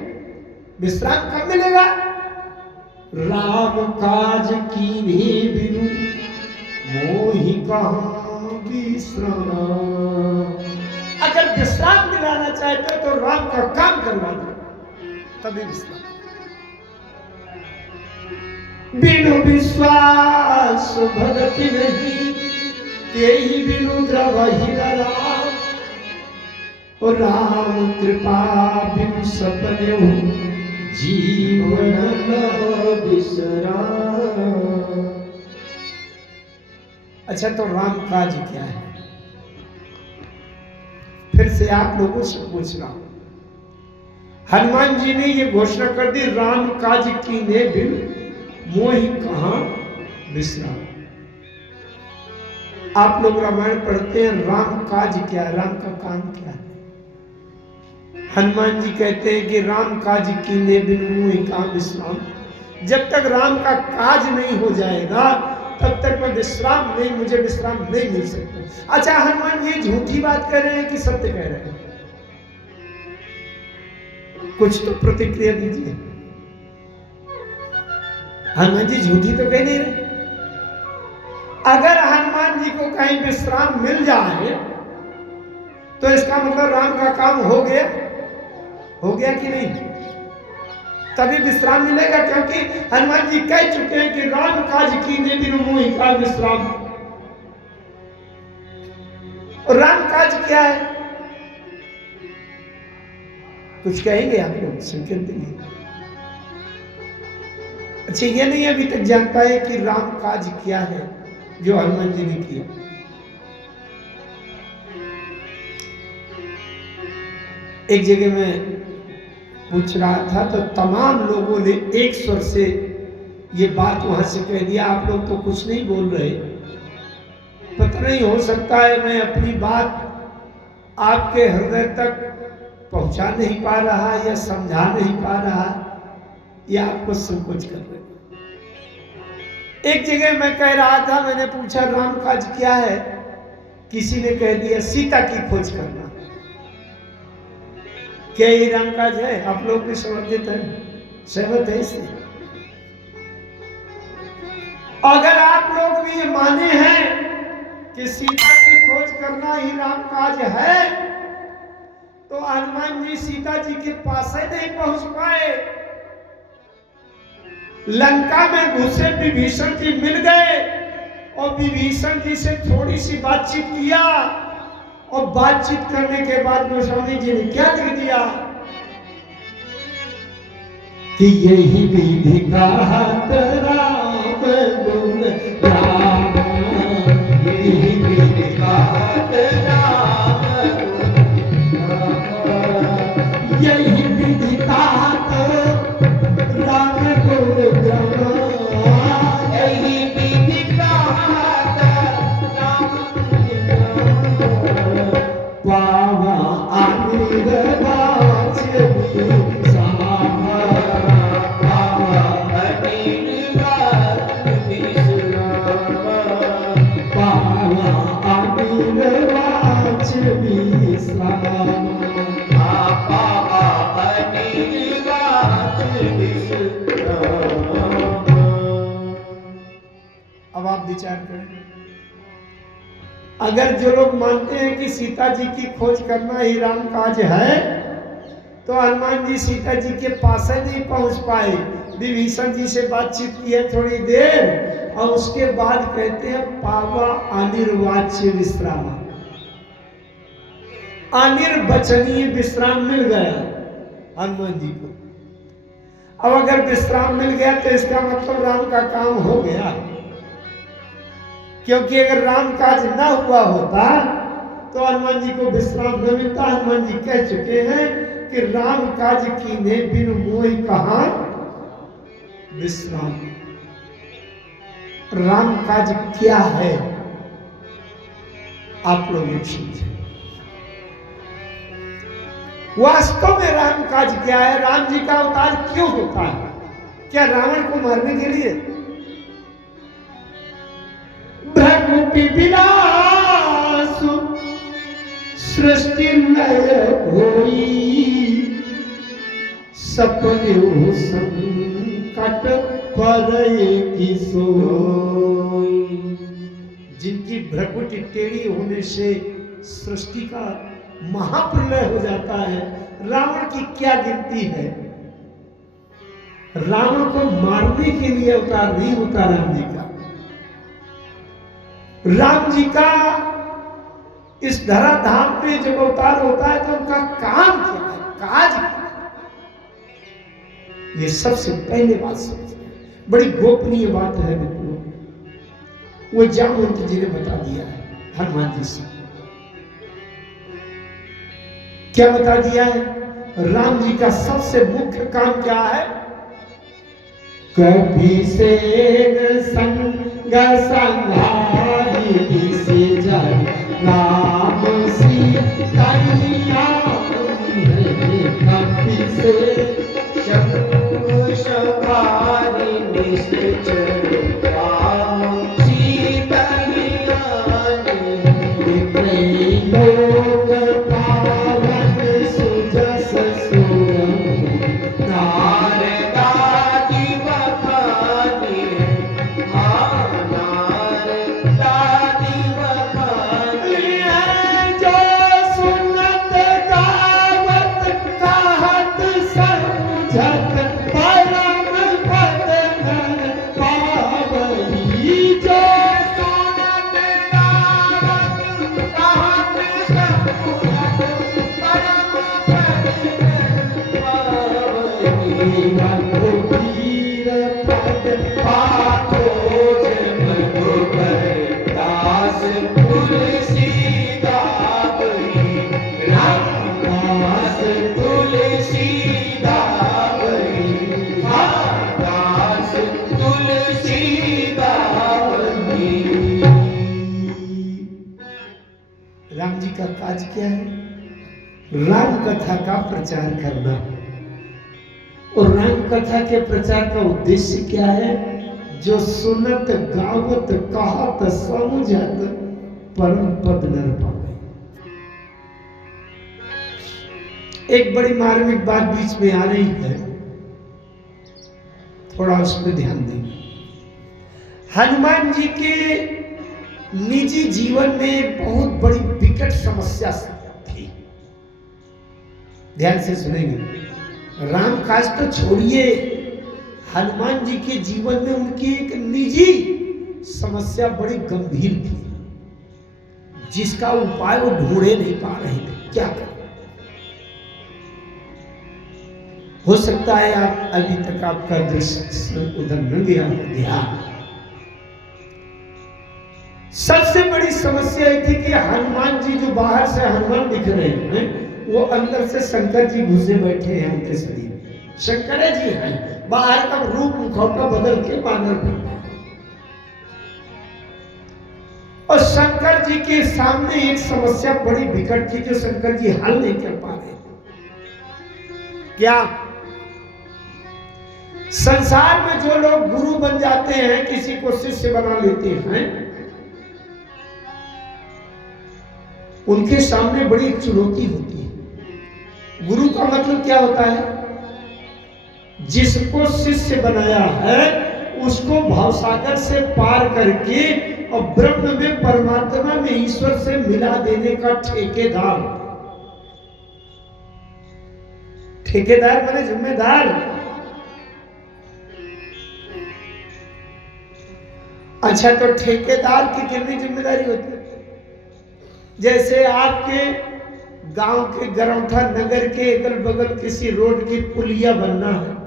विश्राम कब मिलेगा? राम काज की भी बिनु मोहि कहाँ विश्राम। अगर विश्राम दिलाना चाहते हो तो राम का काम करवा दो, तभी विश्राम। बिनु विश्वास भगति नहीं, तेहि बिनु द्रवहि राम। और राम कृपा बिनु सपने जीवन विश्राम। अच्छा, तो राम काज क्या है? फिर से आप लोगों से पूछ रहा हूं। हनुमान जी ने ये घोषणा कर दी, राम काज कीने बिन मोहि कहां विश्राम। आप लोग रामायण पढ़ते हैं, राम काज क्या है? राम का काम क्या है? हनुमान जी कहते हैं कि राम काज कीने बिन मोहि कहां विश्राम। जब तक राम का काज नहीं हो जाएगा तब तक मैं विश्राम नहीं, मुझे विश्राम नहीं मिल सकता। अच्छा, हनुमान ये झूठी बात कह रहे हैं कि सत्य कह रहे हैं? कुछ तो प्रतिक्रिया दीजिए। हनुमान जी झूठी तो कह नहीं रहे। अगर हनुमान जी को कहीं विश्राम मिल जाए तो इसका मतलब राम का काम हो गया कि नहीं? तभी विश्राम मिलेगा, क्योंकि हनुमान जी कह चुके हैं कि राम काज कीने बिनु मोहि कहां विश्राम। और राम काज क्या है? कुछ कहेंगे आप लोग? संकेत देंगे? अच्छा, ये नहीं अभी तक जानता है कि राम काज क्या है जो हनुमान जी ने किया। एक जगह में पूछ रहा था तो तमाम लोगों ने एक स्वर से ये बात वहां से कह दिया, आप लोग तो कुछ नहीं बोल रहे। पता नहीं, हो सकता है मैं अपनी बात आपके हृदय तक पहुंचा नहीं पा रहा या समझा नहीं पा रहा, या आपको संकोच कर रहे। एक जगह मैं कह रहा था, मैंने पूछा राम काज क्या है? किसी ने कह दिया सीता की खोज करना। क्या ये राम काज है? आप लोग भी समझते हैं, सहमत है इससे? अगर आप लोग भी ये माने हैं कि सीता की खोज करना ही राम काज है, तो हनुमान जी सीता जी के पास ही नहीं पहुंच पाए। लंका में घुसे विभीषण जी मिल गए और विभीषण जी से थोड़ी सी बातचीत किया, और बातचीत करने के बाद गोस्वामी जी ने क्या लिख दिया कि यही विधि का राम गुण राम, यही विधि का राम गुण, यही विधि का राम गुण राम, यही विधि का राम गुण पावा अनिर्वाच्य विश्राम। पावा अनिर्वाच विश्राम। अब आप विचार करें, अगर जो लोग मानते हैं कि सीता जी की खोज करना ही राम काज है, तो हनुमान जी सीता जी के पास ही नहीं पहुंच पाए। विभीषण जी से बातचीत की है थोड़ी देर, और उसके बाद कहते हैं पावा अनिर्वाच्य विश्राम, अनिर्वचनीय विश्राम मिल गया हनुमान जी को। अब अगर विश्राम मिल गया तो इसका मतलब राम का काम हो गया, क्योंकि अगर राम काज ना हुआ होता तो हनुमान जी को विश्राम न मिलता। हनुमान जी कह चुके हैं कि राम काज कीन्हे बिनु मोहि कहाँ विश्राम। राम काज क्या है, आप लोग एक समझे। वास्तव में राम काज क्या है, राम जी का अवतार क्यों होता है? क्या रावण को मारने के लिए? भ्रकुटि विलासु सृष्टि नय होई, सपने संकट परये की सोई। जिनकी भ्रकुटि टेढ़ी होने से सृष्टि का महाप्रलय हो जाता है, रावण की क्या गिनती है? रावण को मारने के लिए अवतार नहीं होता राम जी का। राम जी का इस धराधाम में जब अवतार होता है तो उनका काम क्या है, काज क्या है, ये सबसे पहले बात समझे। बड़ी गोपनीय बात है मित्रों, वो जामवंत जी ने बता दिया है हनुमान जी से। क्या बता दिया है? राम जी का सबसे मुख्य काम क्या है? कभी से संग संहारी से जन नाम सीता कभी से शंख सवारी निश्चर राम सीता लोक पावन सुजस सुरम नारदादि बखानी नारदादि बखानी जो सुनत गावत कहत समझत परम पद नर पावई। जो सुनत गावत कहत समझत परम पद पावई। रघुवीर पद पाथो मधुकर दास तुलसी गावई। रामदास तुलसी गावई। दास तुलसी गावई। राम जी का काज क्या है? राम कथा का प्रचार करना। और राम कथा के प्रचार का उद्देश्य क्या है? जो सुनत गावत कहत समझत परम पद नर पावे। एक बड़ी मार्मिक बात बीच में आ रही है, थोड़ा उसमें ध्यान देंगे। हनुमान जी के निजी जीवन में बहुत बड़ी विकट समस्या थी। ध्यान से सुनेंगे। राम काज तो छोड़िए, हनुमान जी के जीवन में उनकी एक निजी समस्या बड़ी गंभीर थी, जिसका उपाय वो ढूंढे नहीं पा रहे थे। क्या करें? हो सकता है आप अभी तक आपका दृष्टि उधर न गया हो ध्यान। सबसे बड़ी समस्या ये थी कि हनुमान जी जो बाहर से हनुमान दिख रहे हैं, वो अंदर से शंकर जी घुसे बैठे हैं उनके शरीर में। शंकर जी हैं, बाहर का रूप मुखौटा बदल के बानर बन गए। और शंकर जी के सामने एक समस्या बड़ी विकट थी जो शंकर जी हल नहीं कर पा रहे। क्या? संसार में जो लोग गुरु बन जाते हैं, किसी को शिष्य बना लेते हैं, उनके सामने बड़ी एक चुनौती होती है। गुरु का मतलब क्या होता है? जिसको शिष्य बनाया है उसको भावसागर से पार करके और ब्रह्म में, परमात्मा में, ईश्वर से मिला देने का ठेकेदार। ठेकेदार माने जिम्मेदार। अच्छा, तो ठेकेदार की कितनी जिम्मेदारी होती है? जैसे आपके गांव के गरौठा नगर के अगल बगल किसी रोड की पुलिया बनना है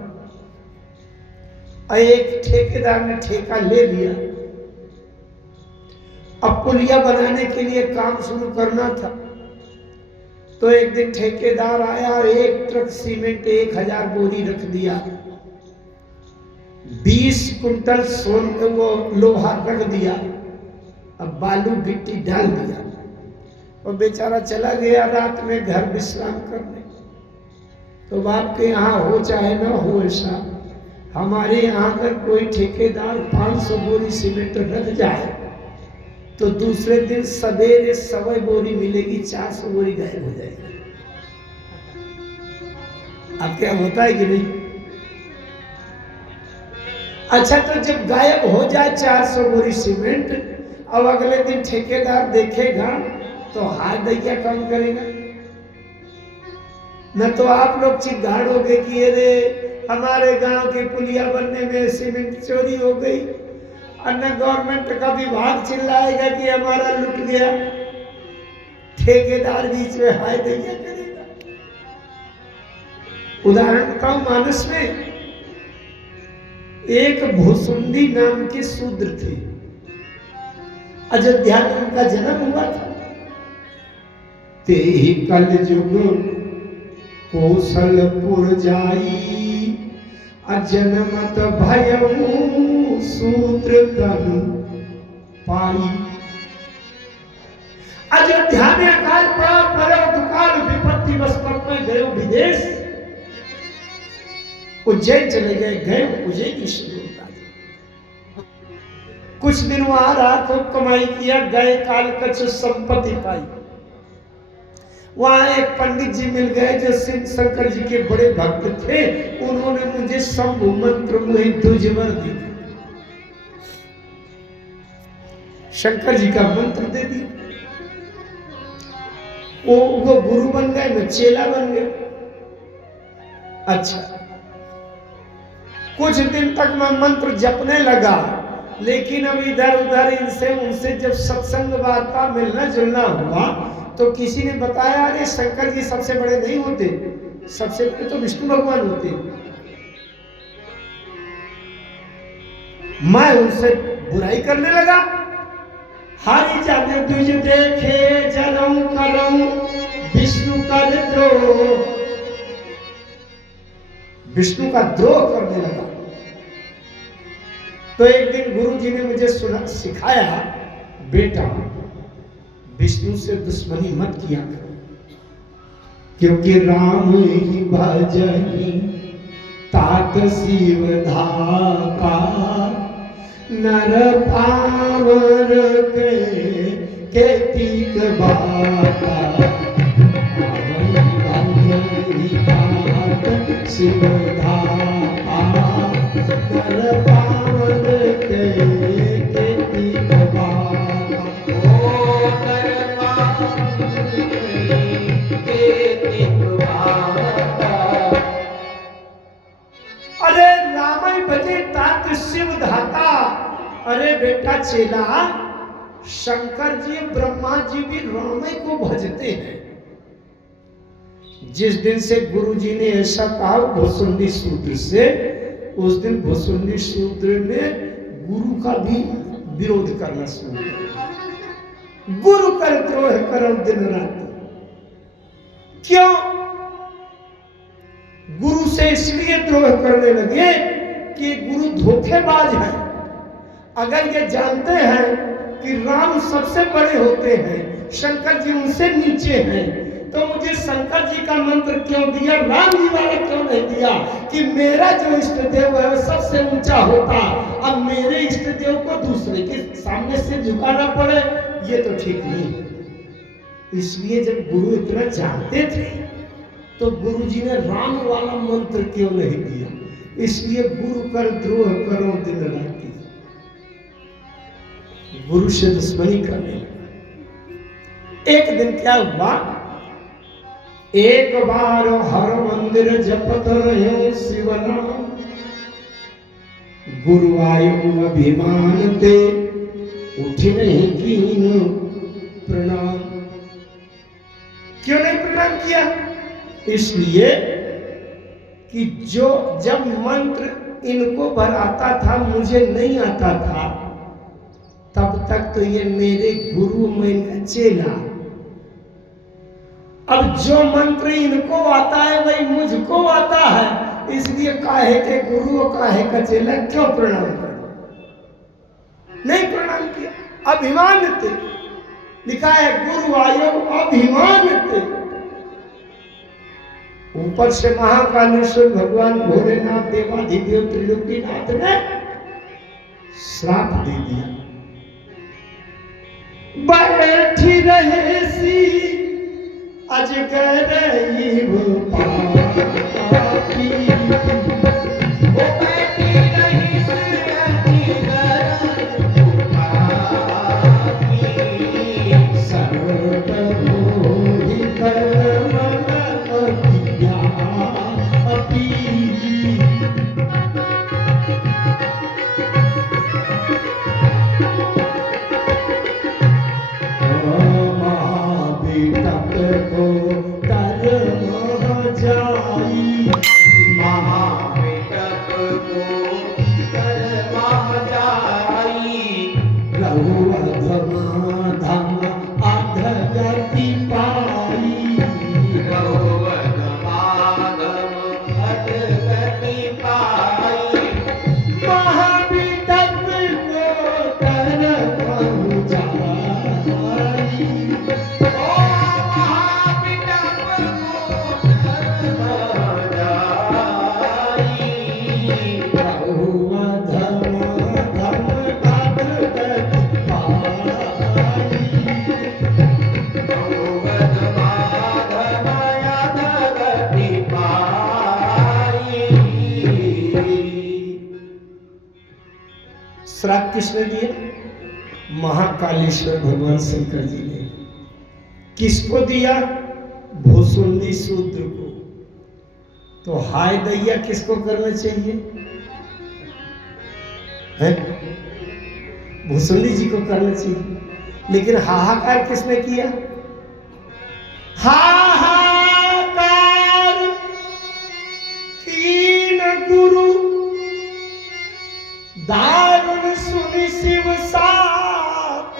और एक ठेकेदार ने ठेका ले लिया। अब पुलिया बनाने के लिए काम शुरू करना था, तो एक दिन ठेकेदार आया और एक ट्रक सीमेंट 1000 बोरी रख दिया, 20 कुंटल सोन वो लोहा रख दिया, अब बालू गिट्टी डाल दिया और बेचारा चला गया रात में घर विश्राम करने। तो बाप के यहाँ हो चाहे ना हो ऐसा, हमारे यहाँ अगर कोई ठेकेदार 500 बोरी सीमेंट रख जाए तो दूसरे दिन सवेरे 100 बोरी मिलेगी, 400 बोरी गायब हो जाएगी। अब क्या होता है कि नहीं? अच्छा, तो जब गायब हो जाए 400 बोरी सीमेंट, अब अगले दिन ठेकेदार देखेगा तो हाथ दैया काम करेगा। न तो आप लोग चिल्लाओगे कि अरे हमारे गांव की पुलिया बनने में सीमेंट चोरी हो गई, और न गवर्नमेंट का विभाग चिल्लाएगा कि हमारा लुट गया। ठेकेदार बीच में हाय दैया करेगा। उदाहरण बताऊं, मानस में एक भुसुंडी नाम के शूद्र थे। अयोध्या में उनका जन्म हुआ था। ते कल जुग कौशलपुर जाई, अजन्मत भयऊ सूत्र तनु पाई। अयोध्या में अकाल पड़ा, पड़ो दुकाल विपत्ति बस तब में गए विदेश। उज्जैन चले गए उज्जैन ईश्वर। कुछ दिन वहां रहा, खूब कमाई किया, गए काल कछ संपत्ति पाई। वहां एक पंडित जी मिल गए जो शिव शंकर जी के बड़े भक्त थे। उन्होंने मुझे शंभु मंत्र में दुजवर दी, शंकर जी का मंत्र दे दिया। वो गुरु बन गए, मैं चेला बन गया। अच्छा, कुछ दिन तक मैं मंत्र जपने लगा, लेकिन अब इधर उधर इनसे उनसे जब सत्संग वार्ता मिलना जुलना हुआ तो किसी ने बताया अरे शंकर जी सबसे बड़े नहीं होते, सबसे बड़े तो विष्णु भगवान होते। मैं उनसे बुराई करने लगा। हारी जाने तुझ देखे जलऊं करऊं विष्णु का द्रोह, विष्णु का द्रोह करने लगा। तो एक दिन गुरु जी ने मुझे सिखाया, बेटा विष्णु से दुश्मनी मत किया करो, क्योंकि राम ही भजहि तात शिव धाता, नर पावर के तीक बाता। शिव धाता, नर पावर के तीक बाता। ओ नर पावर के तीक बाता। अरे रामई भजे तात शिव धाता। अरे बेटा चेला, शंकर जी ब्रह्मा जी भी रामई को भजते हैं। जिस दिन से गुरु जी ने ऐसा कहा भुसुंडी सूत्र से, उस दिन भुसुंडी सूत्र ने गुरु का भी विरोध करना शुरू किया। गुरु कर द्रोह करो दिन रात। क्यों? गुरु से इसलिए द्रोह करने लगे कि गुरु धोखेबाज है। अगर ये जानते हैं कि राम सबसे बड़े होते हैं, शंकर जी उनसे नीचे हैं, तो मुझे शंकर जी का मंत्र क्यों दिया, राम जी वाला क्यों नहीं दिया कि मेरा जो इष्ट देव है वो सबसे ऊंचा होता, अब मेरे इष्ट देव को दूसरे के सामने से झुकाना पड़े, ये तो ठीक नहीं। इसलिए जब गुरु इतना जानते थे तो गुरु जी ने राम वाला मंत्र क्यों नहीं दिया? इसलिए गुरु कर द्रोह करो दिन राति, गुरु से दुश्मनी करने लगा। एक दिन क्या हुआ, एक बार हर मंदिर जपत रहो शिव नाम, गुरु आयो अभिमान ते उठे नहीं कीन प्रणाम। क्यों नहीं प्रणाम किया? इसलिए कि जो जब मंत्र इनको भर आता था मुझे नहीं आता था, तब तक तो ये मेरे गुरु में इनका चेला। अब जो मंत्र इनको आता है वही मुझको आता है, इसलिए काहे के गुरु और काहे का चेला क्यों प्रणाम करो? नहीं प्रणाम किया। अभिमान थे, लिखा है गुरु आयो अभिमान थे। ऊपर से महाकालेश्वर भगवान भोलेनाथ देवाधिदेव त्रिलोकीनाथ ने श्राप दे दिया। बैठी रहे सी अजगर वो पापी, वो बैठी रही सी अजगर वो पापी, सर्व मोहि कर्म किया अपी। महाबीतक को डर मह जाई, महाविटप को कर मह जाई, लहु अधमाधम अधगति पाई। गौवध माधव अधगति पाई, महाबीतक को डर मह जाई, ओ महाविटप को कर मह जाई, लहु अधमाधम अधगति पाई। गौवध माधव अधगति पाई। श्राप किसने दिया? महाकालेश्वर भगवान शंकर जी ने। किसको दिया? भूसुंडी शूद्र को। तो हाय दैया किसको करना चाहिए? है भूसुंडी जी को करना चाहिए, लेकिन हाहाकार किसने किया? हाहाकार कीन गुरु दारुण सुनि शिव साप,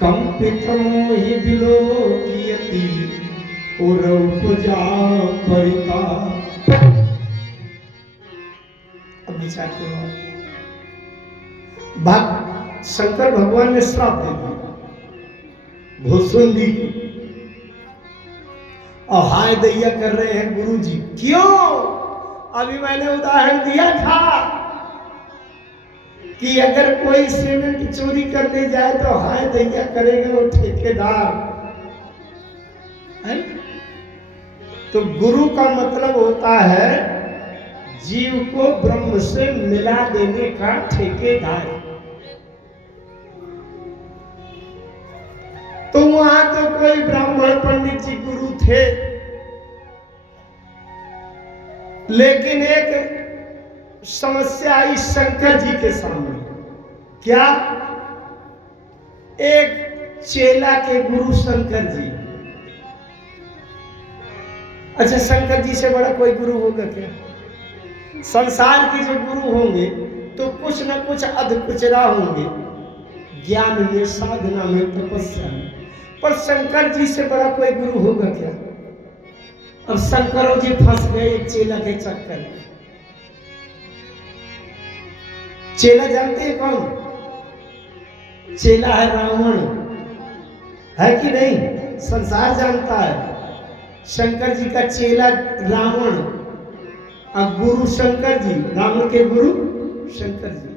कंपित मोहि विलोकियति और उपजा परिताप। अब विचार करो, शंकर भगवान ने श्राप दे दिया भूसुंडी को, और हाय दैया कर रहे हैं गुरु जी। क्यों? अभी मैंने उदाहरण दिया था कि अगर कोई सीमेंट चोरी करने जाए तो हाय दैया करेंगे वो ठेकेदार है। तो गुरु का मतलब होता है जीव को ब्रह्म से मिला देने का ठेकेदार। तो वहां तो कोई ब्राह्मण पंडित जी गुरु थे, लेकिन एक समस्या आई शंकर जी के सामने। क्या? एक चेला के गुरु शंकर जी। अच्छा, शंकर जी से बड़ा कोई गुरु होगा क्या? संसार के जो गुरु होंगे तो कुछ न कुछ अधकुचरा होंगे, ज्ञान में, साधना में, तपस्या में, पर शंकर जी से बड़ा कोई गुरु होगा क्या? अब शंकरों जी फंस गए एक चेला के चक्कर में। चेला जानते हैं कौन? चेला है रावण, है कि नहीं? संसार जानता है। शंकर जी का चेला रावण और गुरु शंकर जी, रावण के गुरु शंकर जी।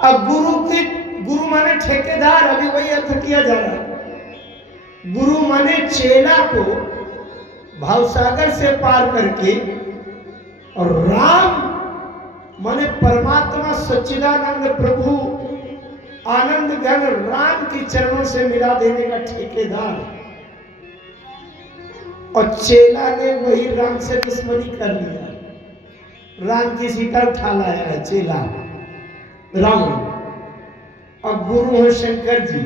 अब गुरु माने ठेकेदार, अभी वही अर्थ किया जा रहा है। गुरु माने चेला को भवसागर से पार करके, और राम माने परमात्मा सच्चिदानंद प्रभु आनंद घन राम के चरणों से मिला देने का ठेकेदार। और चेला ने वही राम से दुश्मनी कर लिया, राम की सीता उठा लाया है चेला राम। अब गुरु है शंकर जी।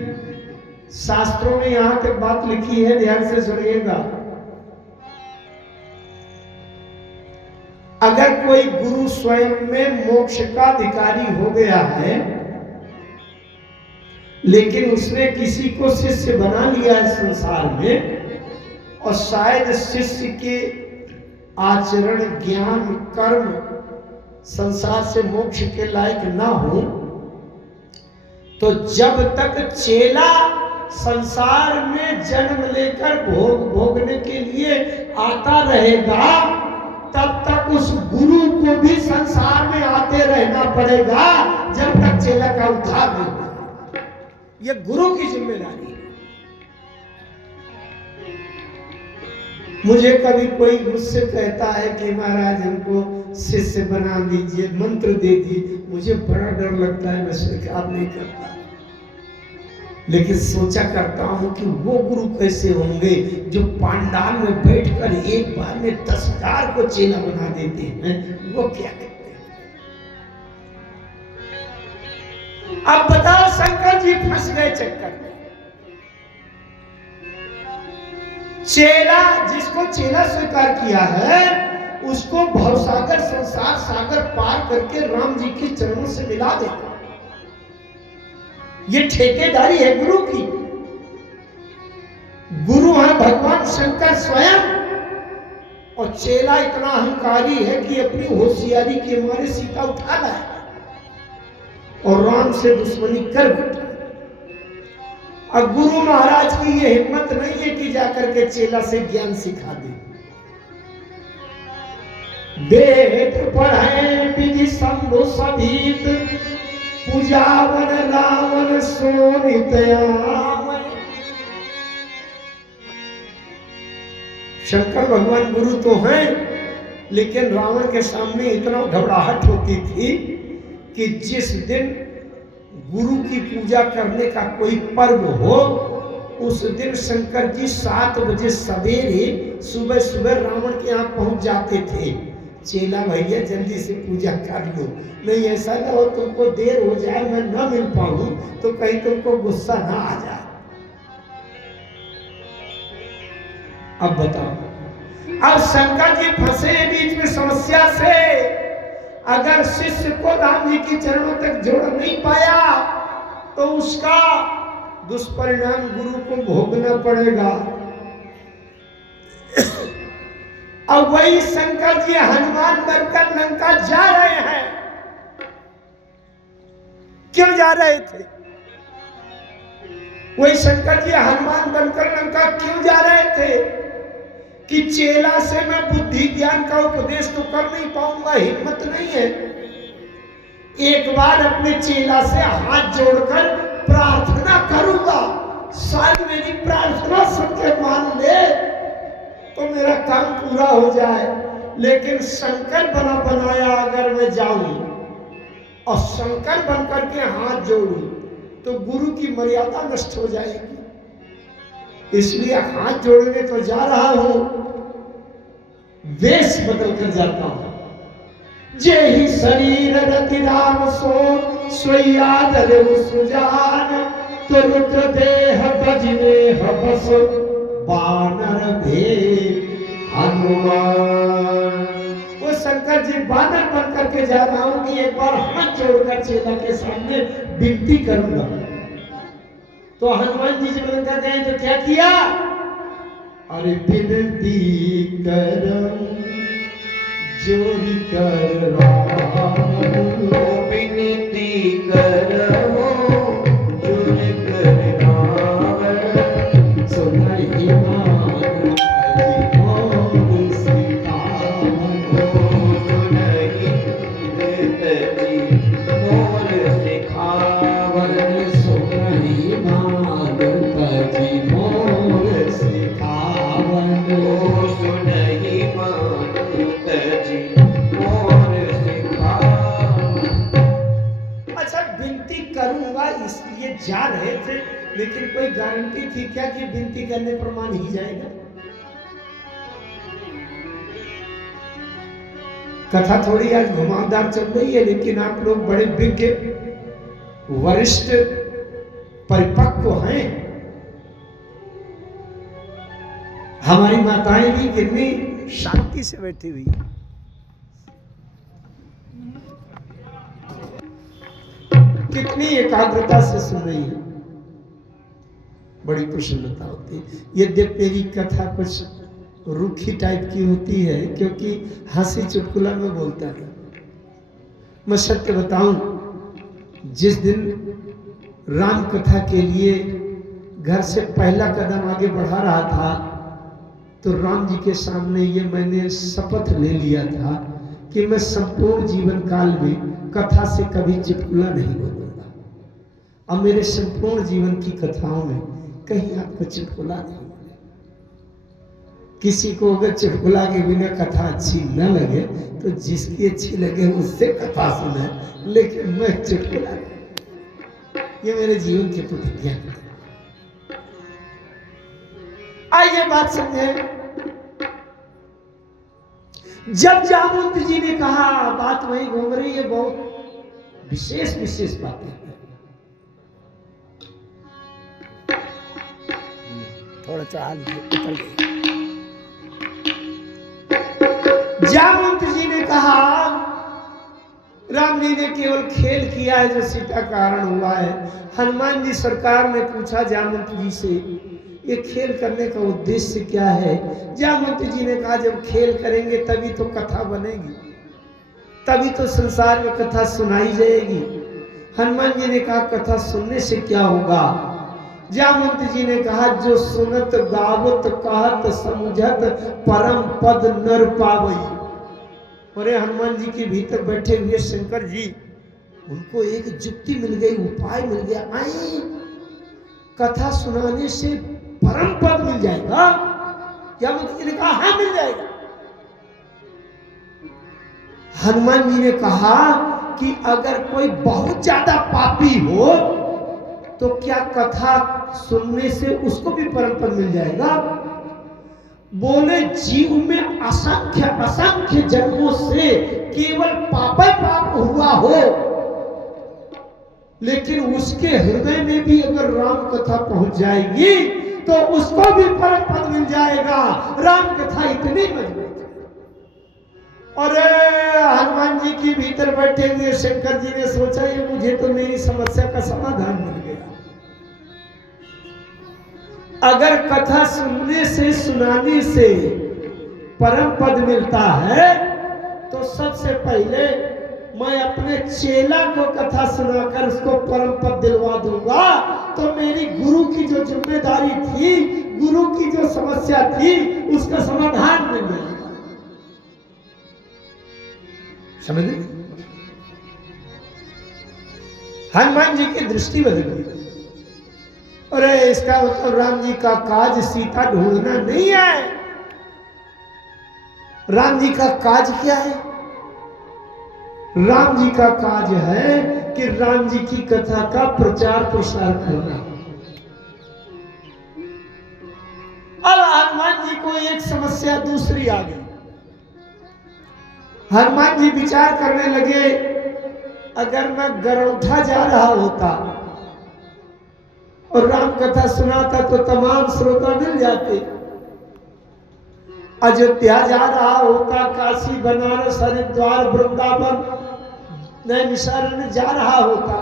शास्त्रों में यहां तक बात लिखी है, ध्यान से सुनिएगा। अगर कोई गुरु स्वयं में मोक्ष का अधिकारी हो गया है, लेकिन उसने किसी को शिष्य बना लिया है संसार में, और शायद शिष्य के आचरण, ज्ञान, कर्म संसार से मोक्ष के लायक ना हो, तो जब तक चेला संसार में जन्म लेकर भोगने के लिए आता रहेगा, तब तक उस गुरु को भी संसार में आते रहना पड़ेगा, जब तक चेला का उद्धार नहीं होगा। यह गुरु की जिम्मेदारी है। मुझे कभी कोई मुझसे कहता है कि महाराज हमको शिष्य बना दीजिए, मंत्र दे दीजिए, मुझे बड़ा डर लगता है, मैं स्वीकार नहीं करता। लेकिन सोचा करता हूं कि वो गुरु कैसे होंगे जो पांडाल में बैठकर एक बार में 10,000 को चेला बना देते हैं, वो क्या करते हैं। अब बताओ, शंकर जी फंस गए चक्कर में। चेला, जिसको चेला स्वीकार किया है, उसको भवसागर संसार सागर पार करके राम जी के चरणों से मिला देगा। ये ठेकेदारी है गुरु की। गुरु है भगवान शंकर स्वयं, और चेला इतना अहंकारी है कि अपनी होशियारी के मारे सीता उठा लाया और राम से दुश्मनी कर बैठा। अब गुरु महाराज की ये हिम्मत नहीं है कि जाकर के चेला से ज्ञान सिखा दे। वेद पढ़े विधि शंभु सभीत, पूजावन रावण सोनित आमय। शंकर भगवान गुरु तो हैं, लेकिन रावण के सामने इतना घबराहट होती थी कि जिस दिन गुरु की पूजा करने का कोई पर्व हो, उस दिन शंकर जी 7 बजे सवेरे सुबह सुबह रावण के यहाँ पहुंच जाते थे। चेला भैया जल्दी से पूजा कर लो, नहीं ऐसा ना हो तुमको देर हो जाए, मैं ना मिल पाऊं तो कहीं तुमको गुस्सा ना आ जाए। अब बताओ, अब शंकर जी फंसे बीच में समस्या से। अगर शिष्य को राम जी के चरणों तक जोड़ नहीं पाया तो उसका दुष्परिणाम गुरु को भोगना पड़ेगा। अब वही शंकर जी हनुमान बनकर लंका जा रहे हैं। क्यों जा रहे थे? वही शंकर जी हनुमान बनकर लंका क्यों जा रहे थे? कि चेला से मैं बुद्धि ज्ञान का उपदेश तो कर नहीं पाऊंगा, हिम्मत नहीं है। एक बार अपने चेला से हाथ जोड़कर प्रार्थना करूंगा, शायद मेरी प्रार्थना सबके मान ले तो मेरा काम पूरा हो जाए। लेकिन शंकर बना बनाया अगर मैं जाऊं और शंकर बनकर के हाथ जोड़ूं तो गुरु की मर्यादा नष्ट हो जाएगी। इसलिए हाथ जोड़ने तो जा रहा हूं, वेश बदल कर जाता हूं। जे ही शरीर रति राम सो सोयादर सुजान, तो रुक देह बजने हबस बानर भे हनुमान। वो शंकर जी बानर बन करके जा रहा हूं कि एक बार हाथ जोड़कर चेला के सामने विनती करूंगा। तो हनुमान जी जब लंका गए तो क्या किया? अरे विनती कर जोरी कर राम, विनती करो जोरी कर राम, सुनहि मान हरि सिखाओ, सुनहि हृदय मोर सिखाओ। तजी मोर सिखावन। ओ सुनहि मानु तजी मोर सिखावन। अच्छा, विनती करूंगा इसलिए जा रहे थे, लेकिन कोई गारंटी थी क्या कि विनती करने पर मान ही जाएगा? कथा थोड़ी आज घुमावदार चल रही है, लेकिन आप लोग बड़े विज्ञ, वरिष्ठ, परिपक्व हैं। हमारी माताएं भी कितनी शांति से बैठी हुई है। कितनी एकाग्रता से सुन रही है, बड़ी प्रसन्नता होती है। यद्यपि मेरी कथा कुछ रूखी टाइप की होती है, क्योंकि हंसी चुटकुला में बोलता है। मैं सत्य बताऊं, जिस दिन राम कथा के लिए घर से पहला कदम आगे बढ़ा रहा था, तो राम जी के सामने ये मैंने शपथ ले लिया था कि मैं संपूर्ण जीवन काल में कथा से कभी चुटकुला नहीं बोलूंगा। अब मेरे संपूर्ण जीवन की कथाओं में कहीं आपको चुटकुला नहीं मिले। किसी को अगर चुटकुला के बिना कथा अच्छी न लगे तो जिसकी अच्छी लगे उससे कथा सुने, लेकिन मैं चुटकुला नहीं। ये मेरे जीवन की प्रतिज्ञा है। आइए बात समझे। जब जामवंत जी ने कहा, बात वही घूम रही है, बहुत विशेष विशेष बातें हैं। थोड़ा चाल उतर गई। जामवंत जी ने कहा, राम जी ने केवल खेल किया है जो सीता कारण हुआ है। हनुमान जी सरकार ने पूछा जामवंत जी से, ये खेल करने का उद्देश्य क्या है? जामवंत जी ने कहा, जब खेल करेंगे तभी तो कथा बनेगी, तभी तो संसार में कथा सुनाई जाएगी। हनुमान जी ने कहा, कथा सुनने से क्या होगा? जामवंत जी ने कहा, जो सुनत गावत कहत समझत परम पद नर पावई। अरे हनुमान जी के भीतर बैठे हुए शंकर जी, उनको एक जुक्ति मिल गई, उपाय मिल गया। आई, कथा सुनाने से परम पद मिल जाएगा। जामवंत जी ने कहा, हाँ मिल जाएगा। हनुमान जी ने कहा कि अगर कोई बहुत ज्यादा पापी हो तो क्या कथा सुनने से उसको भी परम पद मिल जाएगा? बोले, जीव में असंख्य असंख्य जन्मों से केवल पाप पाप हुआ हो, लेकिन उसके हृदय में भी अगर राम कथा पहुंच जाएगी तो उसको भी परम पद मिल जाएगा। राम कथा इतनी मजबूत है। और हनुमान जी के भीतर बैठे हुए शंकर जी ने सोचा, ये मुझे तो मेरी समस्या का समाधान मिल गया। अगर कथा सुनने से, सुनाने से परम पद मिलता है, तो सबसे पहले मैं अपने चेला को कथा सुनाकर उसको परम पद दिलवा दूंगा। तो मेरी गुरु की जो जिम्मेदारी थी, गुरु की जो समस्या थी, उसका समाधान मिल जाएगा। समझ गए? हनुमान जी की दृष्टि बदल गई। अरे इसका मतलब राम जी का काज सीता ढूंढना नहीं है। राम जी का काज क्या है? राम जी का काज है कि राम जी की कथा का प्रचार प्रसार करना। अब हनुमान जी को एक समस्या दूसरी आ गई। हनुमान जी विचार करने लगे, अगर मैं गरौठा जा रहा होता और राम कथा सुनाता तो तमाम श्रोता मिल जाते। अयोध्या जा रहा होता, काशी, बनारस, हरिद्वार, वृंदावन, नैमिषारण्य जा रहा होता,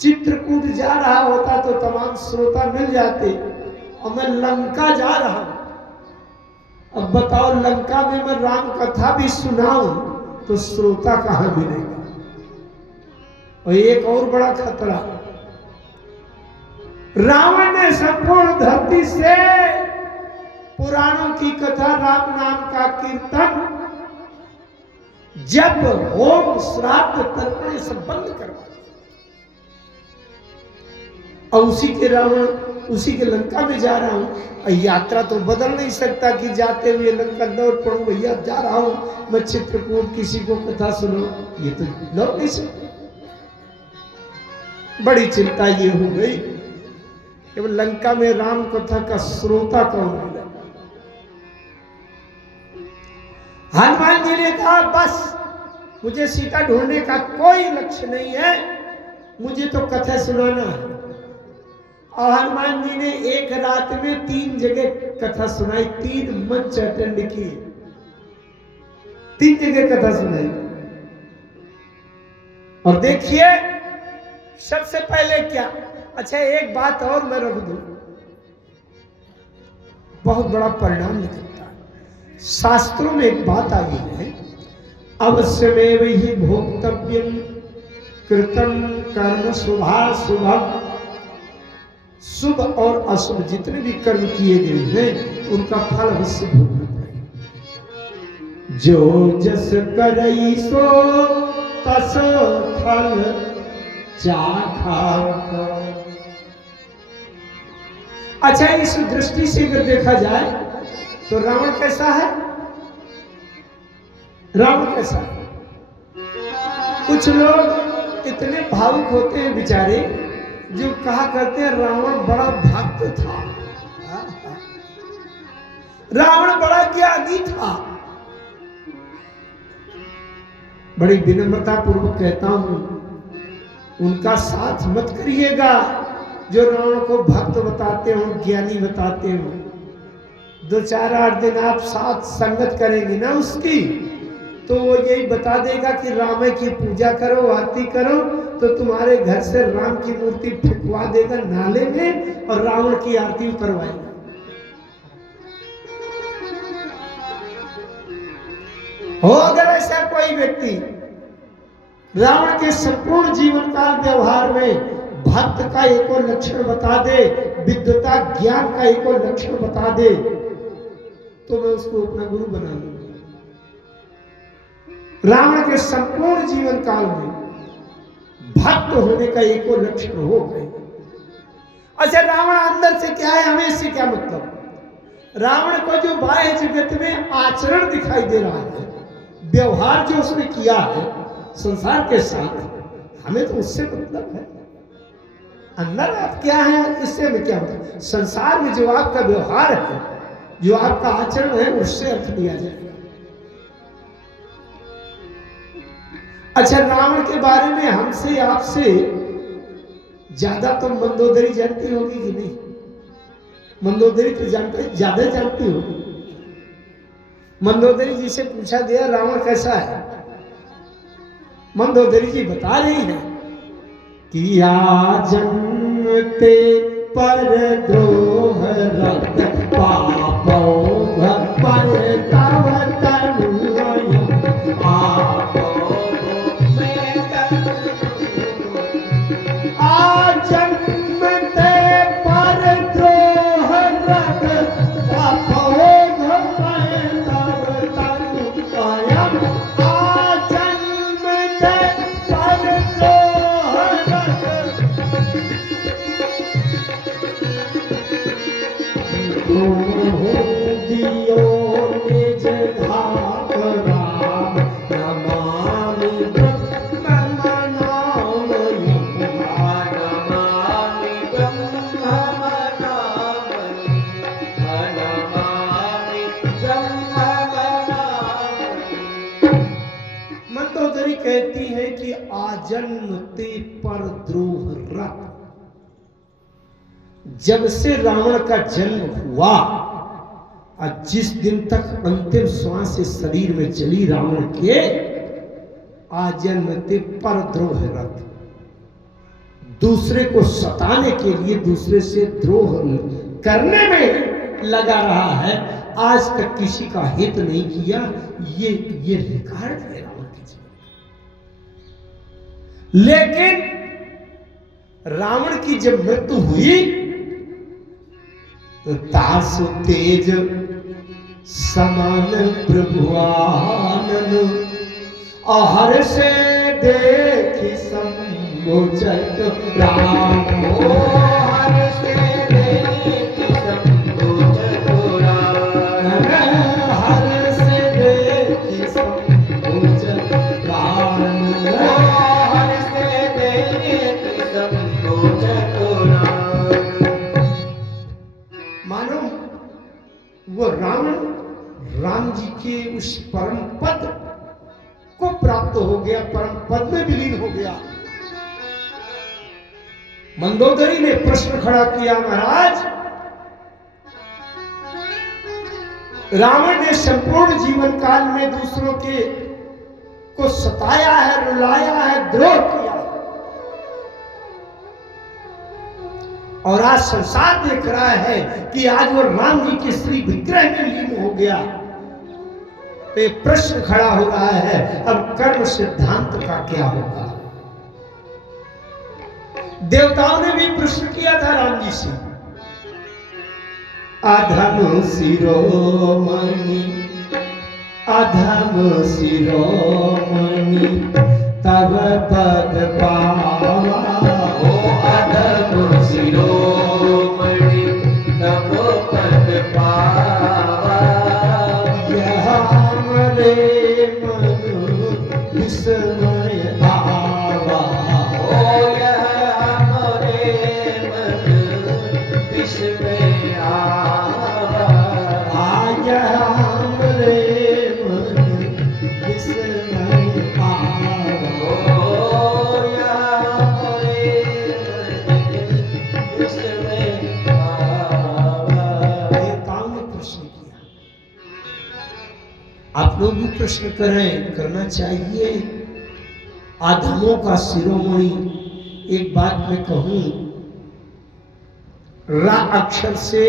चित्रकूट जा रहा होता तो तमाम श्रोता मिल जाते। और मैं लंका जा रहा हूं, अब बताओ लंका में मैं राम कथा भी सुनाऊं तो श्रोता कहां मिलेगा? और एक और बड़ा खतरा, रावण ने संपूर्ण धरती से पुराणों की कथा, राम नाम का कीर्तन, जब होम श्राद्ध तर्पण सब बंद करवा दिया। और उसी के लंका में जा रहा हूँ। यात्रा तो बदल नहीं सकता कि जाते हुए लंका लौट पड़ूं, भैया जा रहा हूँ मैं चित्रकूट, किसी को कथा सुनो, ये तो लौट नहीं सकता। बड़ी चिंता ये हो गई कि लंका में राम कथा का श्रोता कौन मिला। हनुमान जी ने कहा बस मुझे सीता ढूंढने का कोई लक्ष्य नहीं है, मुझे तो कथा सुनाना है। और हनुमान जी ने एक रात में 3 जगह कथा सुनाई, 3 मंच अटेंड किए, 3 जगह कथा सुनाई। और देखिए सबसे पहले क्या, अच्छा एक बात और मैं रख दूं, बहुत बड़ा परिणाम निकलता है। शास्त्रों में एक बात आई है, अवश्यमेव हि भोक्तव्यम कृतम कर्म शुभाशुभम। शुभ और अशुभ जितने भी कर्म किए गए हैं उनका फल अवश्य भोगना पड़ेगा। जो जस करई सो तस फल चाखा। अच्छा इस दृष्टि से अगर देखा जाए तो रावण कैसा है? रावण कैसा है? कुछ लोग इतने भावुक होते हैं बेचारे जो कहा करते हैं रावण बड़ा भक्त था, रावण बड़ा ज्ञानी था। बड़ी विनम्रता पूर्वक कहता हूं उनका साथ मत करिएगा जो रावण को भक्त बताते हो, ज्ञानी बताते हो। 2-4-8 दिन आप साथ संगत करेंगे ना उसकी, तो वो यही बता देगा कि राम की पूजा करो, आरती करो, तो तुम्हारे घर से राम की मूर्ति फेंकवा देगा नाले में और रावण की आरती उतरवाएगा। हो अगर ऐसा कोई व्यक्ति रावण के संपूर्ण जीवन काल व्यवहार में भक्त का एक और लक्षण बता दे, विद्वता ज्ञान का एक और लक्षण बता दे, तो मैं उसको अपना गुरु बना लूंगा। रावण के संपूर्ण जीवन काल में भक्त होने का एक और लक्षण हो गए। अच्छा रावण अंदर से क्या है, हमें इससे क्या मतलब? रावण को जो बाह्य जगत में आचरण दिखाई दे रहा है, व्यवहार जो उसने किया है संसार के साथ, हमें तो उससे मतलब है। अंदर आप क्या है इससे हमें क्या मतलब? संसार में जो आपका व्यवहार है, जो आपका आचरण है, उससे अर्थ दिया जाएगा। अच्छा रावण के बारे में हमसे आपसे ज्यादा तो मंदोदरी जानती होगी कि नहीं? मंदोदरी तो ज्यादा जानती होगी। मंदोदरी जी से पूछा गया रावण कैसा है, मंदोदरी जी बता रही है कि जन्मते पर द्रोह रक्त पापो पर तव तनु आपो जन्मते पर द्रोह रक्त पापो तव तनु अयम जन्मते पर द्रोह दियो निज धाम राम नमामि मंदोदरी कहती है कि आजन्मते पर द्रोह रक्त, जब से रावण का जन्म हुआ और जिस दिन तक अंतिम श्वास से शरीर में चली रावण के, आजन्मते पर द्रोह रत, दूसरे को सताने के लिए दूसरे से द्रोह करने में लगा रहा है। आज तक किसी का हित नहीं किया। ये रिकॉर्ड है रावण के जीवन। लेकिन रावण की जब मृत्यु हुई तो तासु तेज समान प्रभुआनन आहर से देखी संभाल संकोचत राम। ओ हर से देखी संकोचत राम। हर से देखी संकोचत राम। ओ हर से देखी संकोचत राम। मानो वो रावण राम जी के उस परम पद को प्राप्त हो गया, परम पद में विलीन हो गया। मंदोदरी ने प्रश्न खड़ा किया, महाराज रावण ने संपूर्ण जीवन काल में दूसरों के को सताया है, रुलाया है, द्रोह किया, और आज संसार देख रहा है कि आज वो राम जी के श्री विग्रह में लीन हो गया। तो ये प्रश्न खड़ा हो रहा है, अब कर्म सिद्धांत का क्या होगा? देवताओं ने भी प्रश्न किया था राम जी से। अधम शिरोमणि, अधम शिरोमणि तब पद पावा। ओ अधम शिरोमणि तब पद पावा। यह हमरे मन विस्मय आवा। ओ यह हमरे मन विस्मय आवा। यह हमरे मन विस्मय आवा। ओ यह हमरे मन विस्मय आवा। देवताओं ने प्रश्न किया, आप लोग भी प्रश्न करें, करना चाहिए। आधमों का शिरोमणि, एक बात मैं कहूं, रा अक्षर से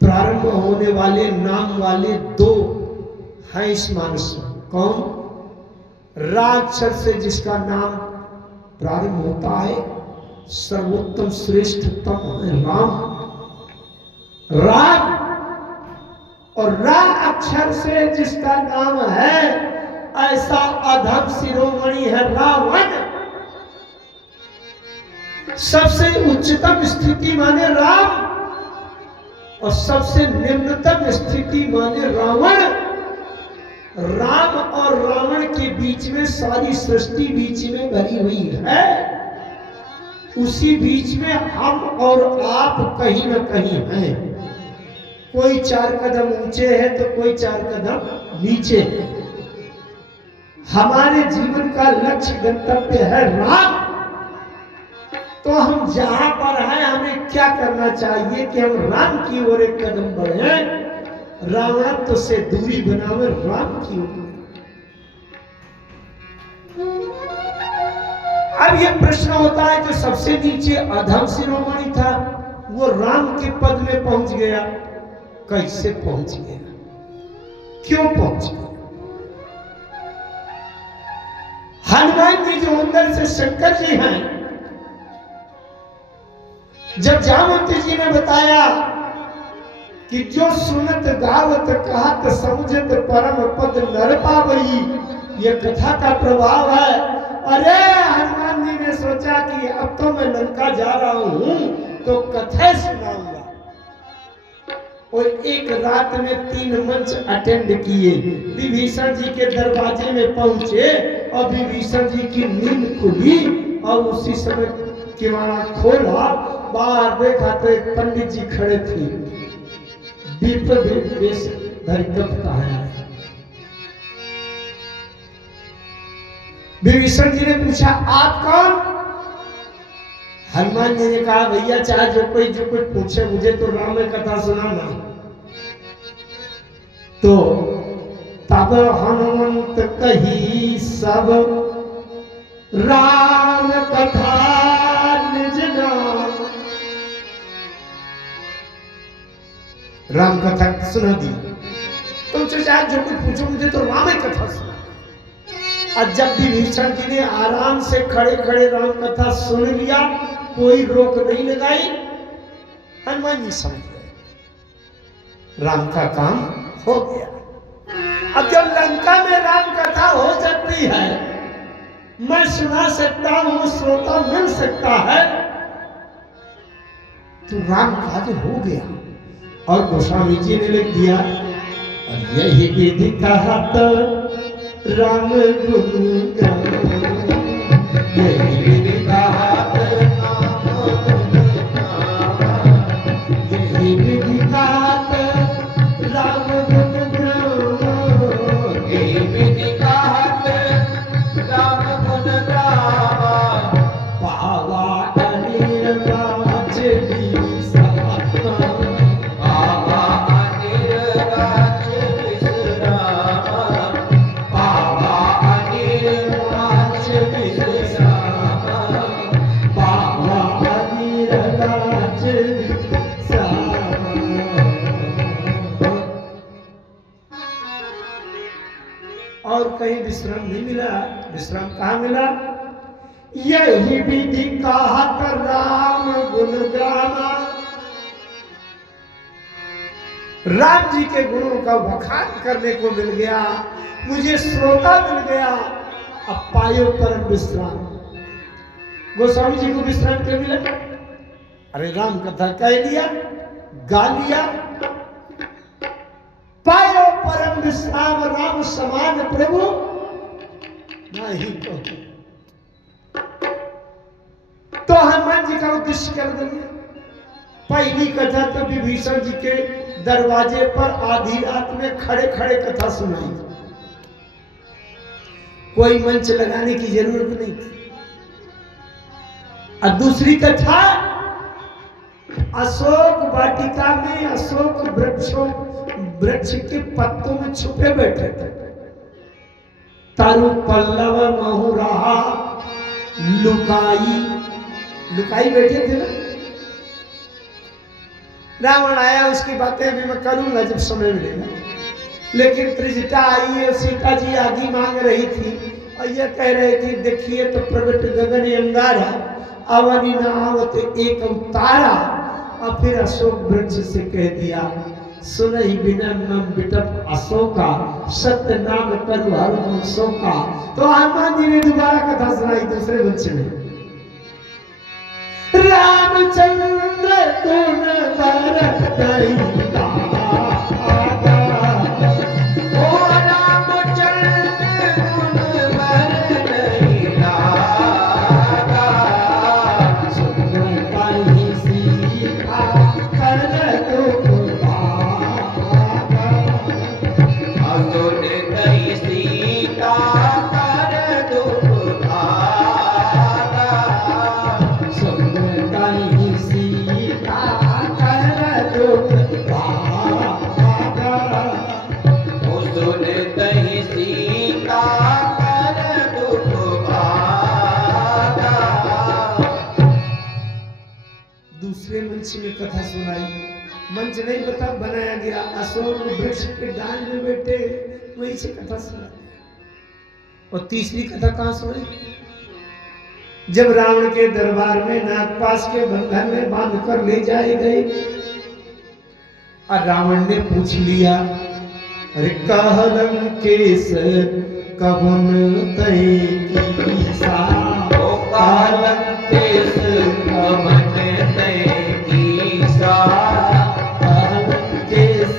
प्रारंभ होने वाले नाम वाले दो हैं इस मानस में। कौन? रा अक्षर से जिसका नाम प्रारंभ होता है, सर्वोत्तम श्रेष्ठतम है राम, राम। और रा अक्षर से जिसका नाम है ऐसा अधम शिरोमणि है रावण। सबसे उच्चतम स्थिति माने राम और सबसे निम्नतम स्थिति माने रावण। राम और रावण के बीच में सारी सृष्टि बीच में भरी हुई है। उसी बीच में हम और आप कहीं न कहीं हैं। कोई 4 कदम ऊंचे है तो कोई 4 कदम नीचे है। हमारे जीवन का लक्ष्य गंतव्य है राम। तो हम जहां पर हैं हमें क्या करना चाहिए कि हम राम की ओर एक कदम बढ़े, रावणत्व से दूरी बनावे, राम की ओर। अब ये प्रश्न होता है जो सबसे नीचे अधम शिरोमणि था वो राम के पद में पहुंच गया, कैसे पहुंच गया, क्यों पहुंच गया? हनुमान जी जो अंदर से शंकर जी हैं, जब जामवंती जी ने बताया कि जो सुनत गावत कहत समझत परम पद नर पावई, ये कथा का प्रभाव है। अरे हनुमान जी ने सोचा कि अब तो मैं लंका जा रहा हूं तो कथा सुनाऊंगा, और एक रात में 3 मंच अटेंड किए। विभीषण जी के दरवाजे में पहुंचे और विभीषण जी की नींद खुली और उसी समय किवाड़ा खोला, बाहर देखा तो एक पंडित जी खड़े थे, वेश धरिकता है। विभीषण जी ने पूछा आप कौन? हनुमान जी ने कहा भैया चाहे जो कोई पूछे, मुझे तो राम कथा सुनाना। तो तब हनुमंत कही सब राम कथा निज नाम। राम कथा सुना दी। तुमसे चाहे जो कुछ पूछो, मुझे तो राम कथा सुना। और जब विभीषण जी ने आराम से खड़े खड़े राम कथा सुन लिया, कोई रोक नहीं लगाई, हनुमान जी समझ गए राम का काम हो गया। अब जब लंका में राम कथा हो सकती है मैं सुना सकता हूं, श्रोता मिल सकता है। तो राम काज हो गया और गोस्वामी जी ने लिख दिया, और यही विधि कहा तो राम गुण गान, यही विधि कहा तो राम गुण गान, यही विधि कहा तो राम गुण गान, यही विधि कहा तो राम गुण गावा, पावा अनिर्वाच विश्रामा, पावा अनिर्वाच विश्रामा, पावा अनिर्वाच विश्रामा, पावा अनिर्वाच विश्रामा। और कहीं विश्राम नहीं मिला। विश्राम कहाँ मिला? यही विधि कहा कर राम गुण गाना। राम जी के गुणों का बखान करने को मिल गया, मुझे श्रोता मिल गया। अब पायो परम विश्राम। गोस्वामी जी को विश्राम क्या मिला? अरे राम कथा कह लिया, गा लिया, पायो परम विश्राम राम समान प्रभु नहीं कहते। तो हनुमान जी का उद्देश्य कर दिया। पहली कथा तो विभीषण जी के दरवाजे पर आधी रात में खड़े खड़े कथा सुनाई, कोई मंच लगाने की जरूरत नहीं थी। और दूसरी कथा अशोक वाटिका में अशोक वृक्ष के पत्तों में छुपे बैठे थे। तारु पल्लव महु रहा लुकाई बैठे थे ना। रावण आया, उसकी बातें अभी मैं करूंगा जब समय मिलेगा। लेकिन त्रिजटा आई और सीता जी आगे मांग रही थी और ये कह रहे थे, देखिए तो प्रगट गगन अंगारा, अवनी न आवत एक अवतारा। और फिर अशोक वृक्ष से कह दिया, सुन ही बिना मम बिटप अशोका, सत्य नाम करु हर शोका। तो हनुमान जी ने दोबारा कथा सुनाई दूसरे वृक्ष में। रामचंद्र गुण बरत दैता, ओ रामचंद्र गुण बरतैला, सुन कहीं सीखा कर दुख भागा। असुर कई सीता कर दुख भागा, सुन कहीं सीखा कर दुख भागा। असुर कई सीता कर दुख भागा। दूसरे मंच में कथा सुनाई। मंच नहीं बता बनाया गया, अशोक वृक्ष के डाल में बैठे वहीं से कथा सुनाई। और तीसरी कथा कहां सुनाई? जब रावण के दरबार में नागपाश के बंधन में बांध कर ले जाए गए और रावण ने पूछ लिया, अरे कहलम केस कवन तय कीसा, ओ कालम केस कवन तय कीसा, कहलम केस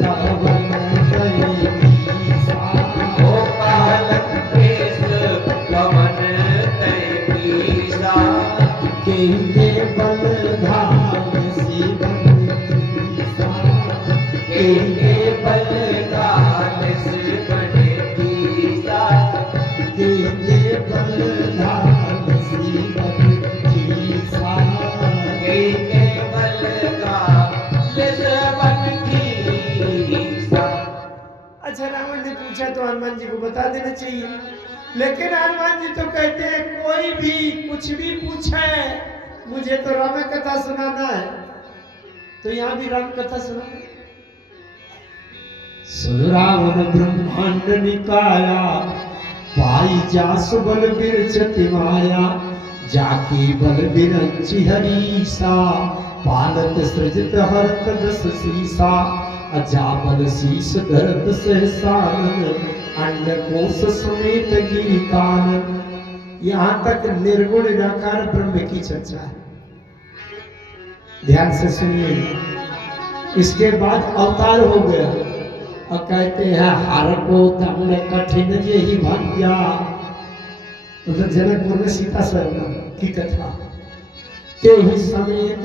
कवन तय कीसा। ओ कालम केस कवन तय कीसा, के बल धाम शिवन कीसा, के बल काल शिवन कीसा, के बल धाम शिवन कीसा। के बल काल शिवन कीसा। अच्छा, रावण ने पूछा तो हनुमान जी को बता देना चाहिए, लेकिन हनुमान जी तो कहते हैं कोई भी कुछ भी पूछे, मुझे तो राम कथा सुनाना है। तो यहाँ भी राम कथा सुना। सुन रावण ब्रह्मांड निकाया, पाई जासु बल बिरचति माया, जाकी बल बिरंचि हरीसा, पालत सृजत हरत दस सीसा, अजाबल शीस धरत सहसानन, अंड कोश समेत गिरि कानन। यहां तक निर्गुण निराकार ब्रह्म की चर्चा है। ध्यान से सुनिए। इसके बाद अवतार हो गया और कहते हैं हर को तमने कठिन जे ही भाग्या। मतलब जनकपुर में सीता सरना की कथा। ते ही समेत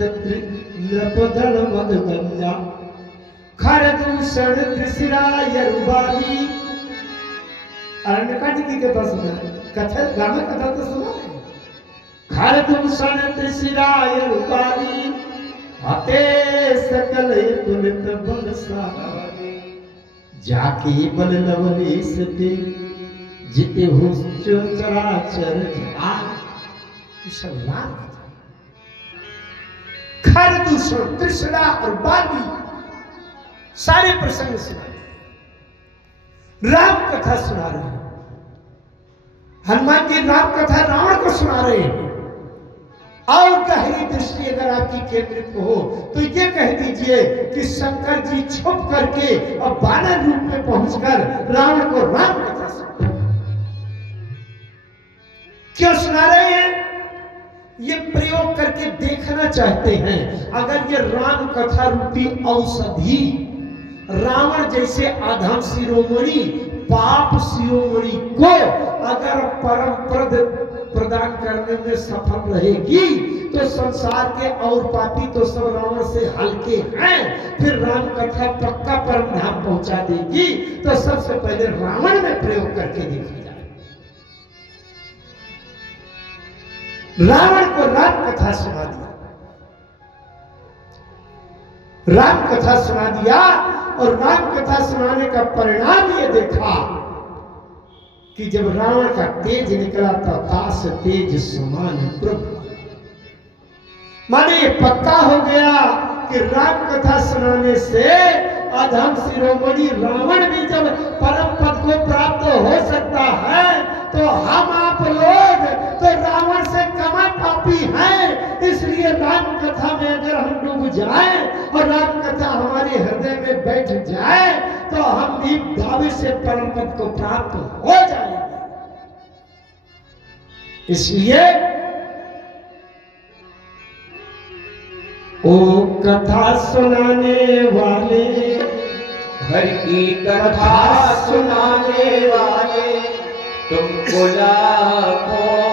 नृपदल मद गंजा खरदूषण त्रिशिरा यरुबाली। अरण्यकांड की कथा सुना, कथा गाना कथा तो सुना है। खरदूषण त्रिशिरा यरुबाली अते सकल तुलित बल सारी। जाके बल लवले सते जिते हो चराचर जहान। मुसलमान खरदूषण त्रिशिरा और बाली सारे प्रसंग सुना रहे, राम कथा सुना रहे हैं। हनुमान जी राम कथा रावण को सुना रहे हैं। और गहरी दृष्टि अगर आपकी केंद्रित हो तो ये कह दीजिए कि शंकर जी छुप करके और बानर रूप में पहुंचकर रावण को राम कथा सुना। क्यों सुना रहे हैं? ये प्रयोग करके देखना चाहते हैं अगर ये राम कथा रूपी औषधि रावण जैसे अधम शिरोमणि पाप शिरोमणि को अगर परम पद प्रदान करने में सफल रहेगी तो संसार के और पापी तो सब रावण से हल्के हैं। फिर राम कथा पक्का परम धाम पहुंचा देगी। तो सबसे पहले रावण में प्रयोग करके देखा जाए। रावण को राम कथा सुना दिया, राम कथा सुना दिया और राम कथा सुनाने का परिणाम ये देखा कि जब रावण का तेज निकला था ताश तेज समान प्रभु। माने ये पक्का हो गया कि राम कथा सुनाने से अधम शिरोमणि रावण भी जब परम पद को प्राप्त हो सकता है तो हम आप लोग तो रावण से कम पापी हैं। इसलिए राम कथा में अगर हम डूब जाए और राम कथा हमारे हृदय में बैठ जाए तो हम भी दावे से परम पद को प्राप्त हो जाएंगे। इसलिए ओ कथा सुनाने वाले, हर की कथा सुनाने वाले, तुमको लाखों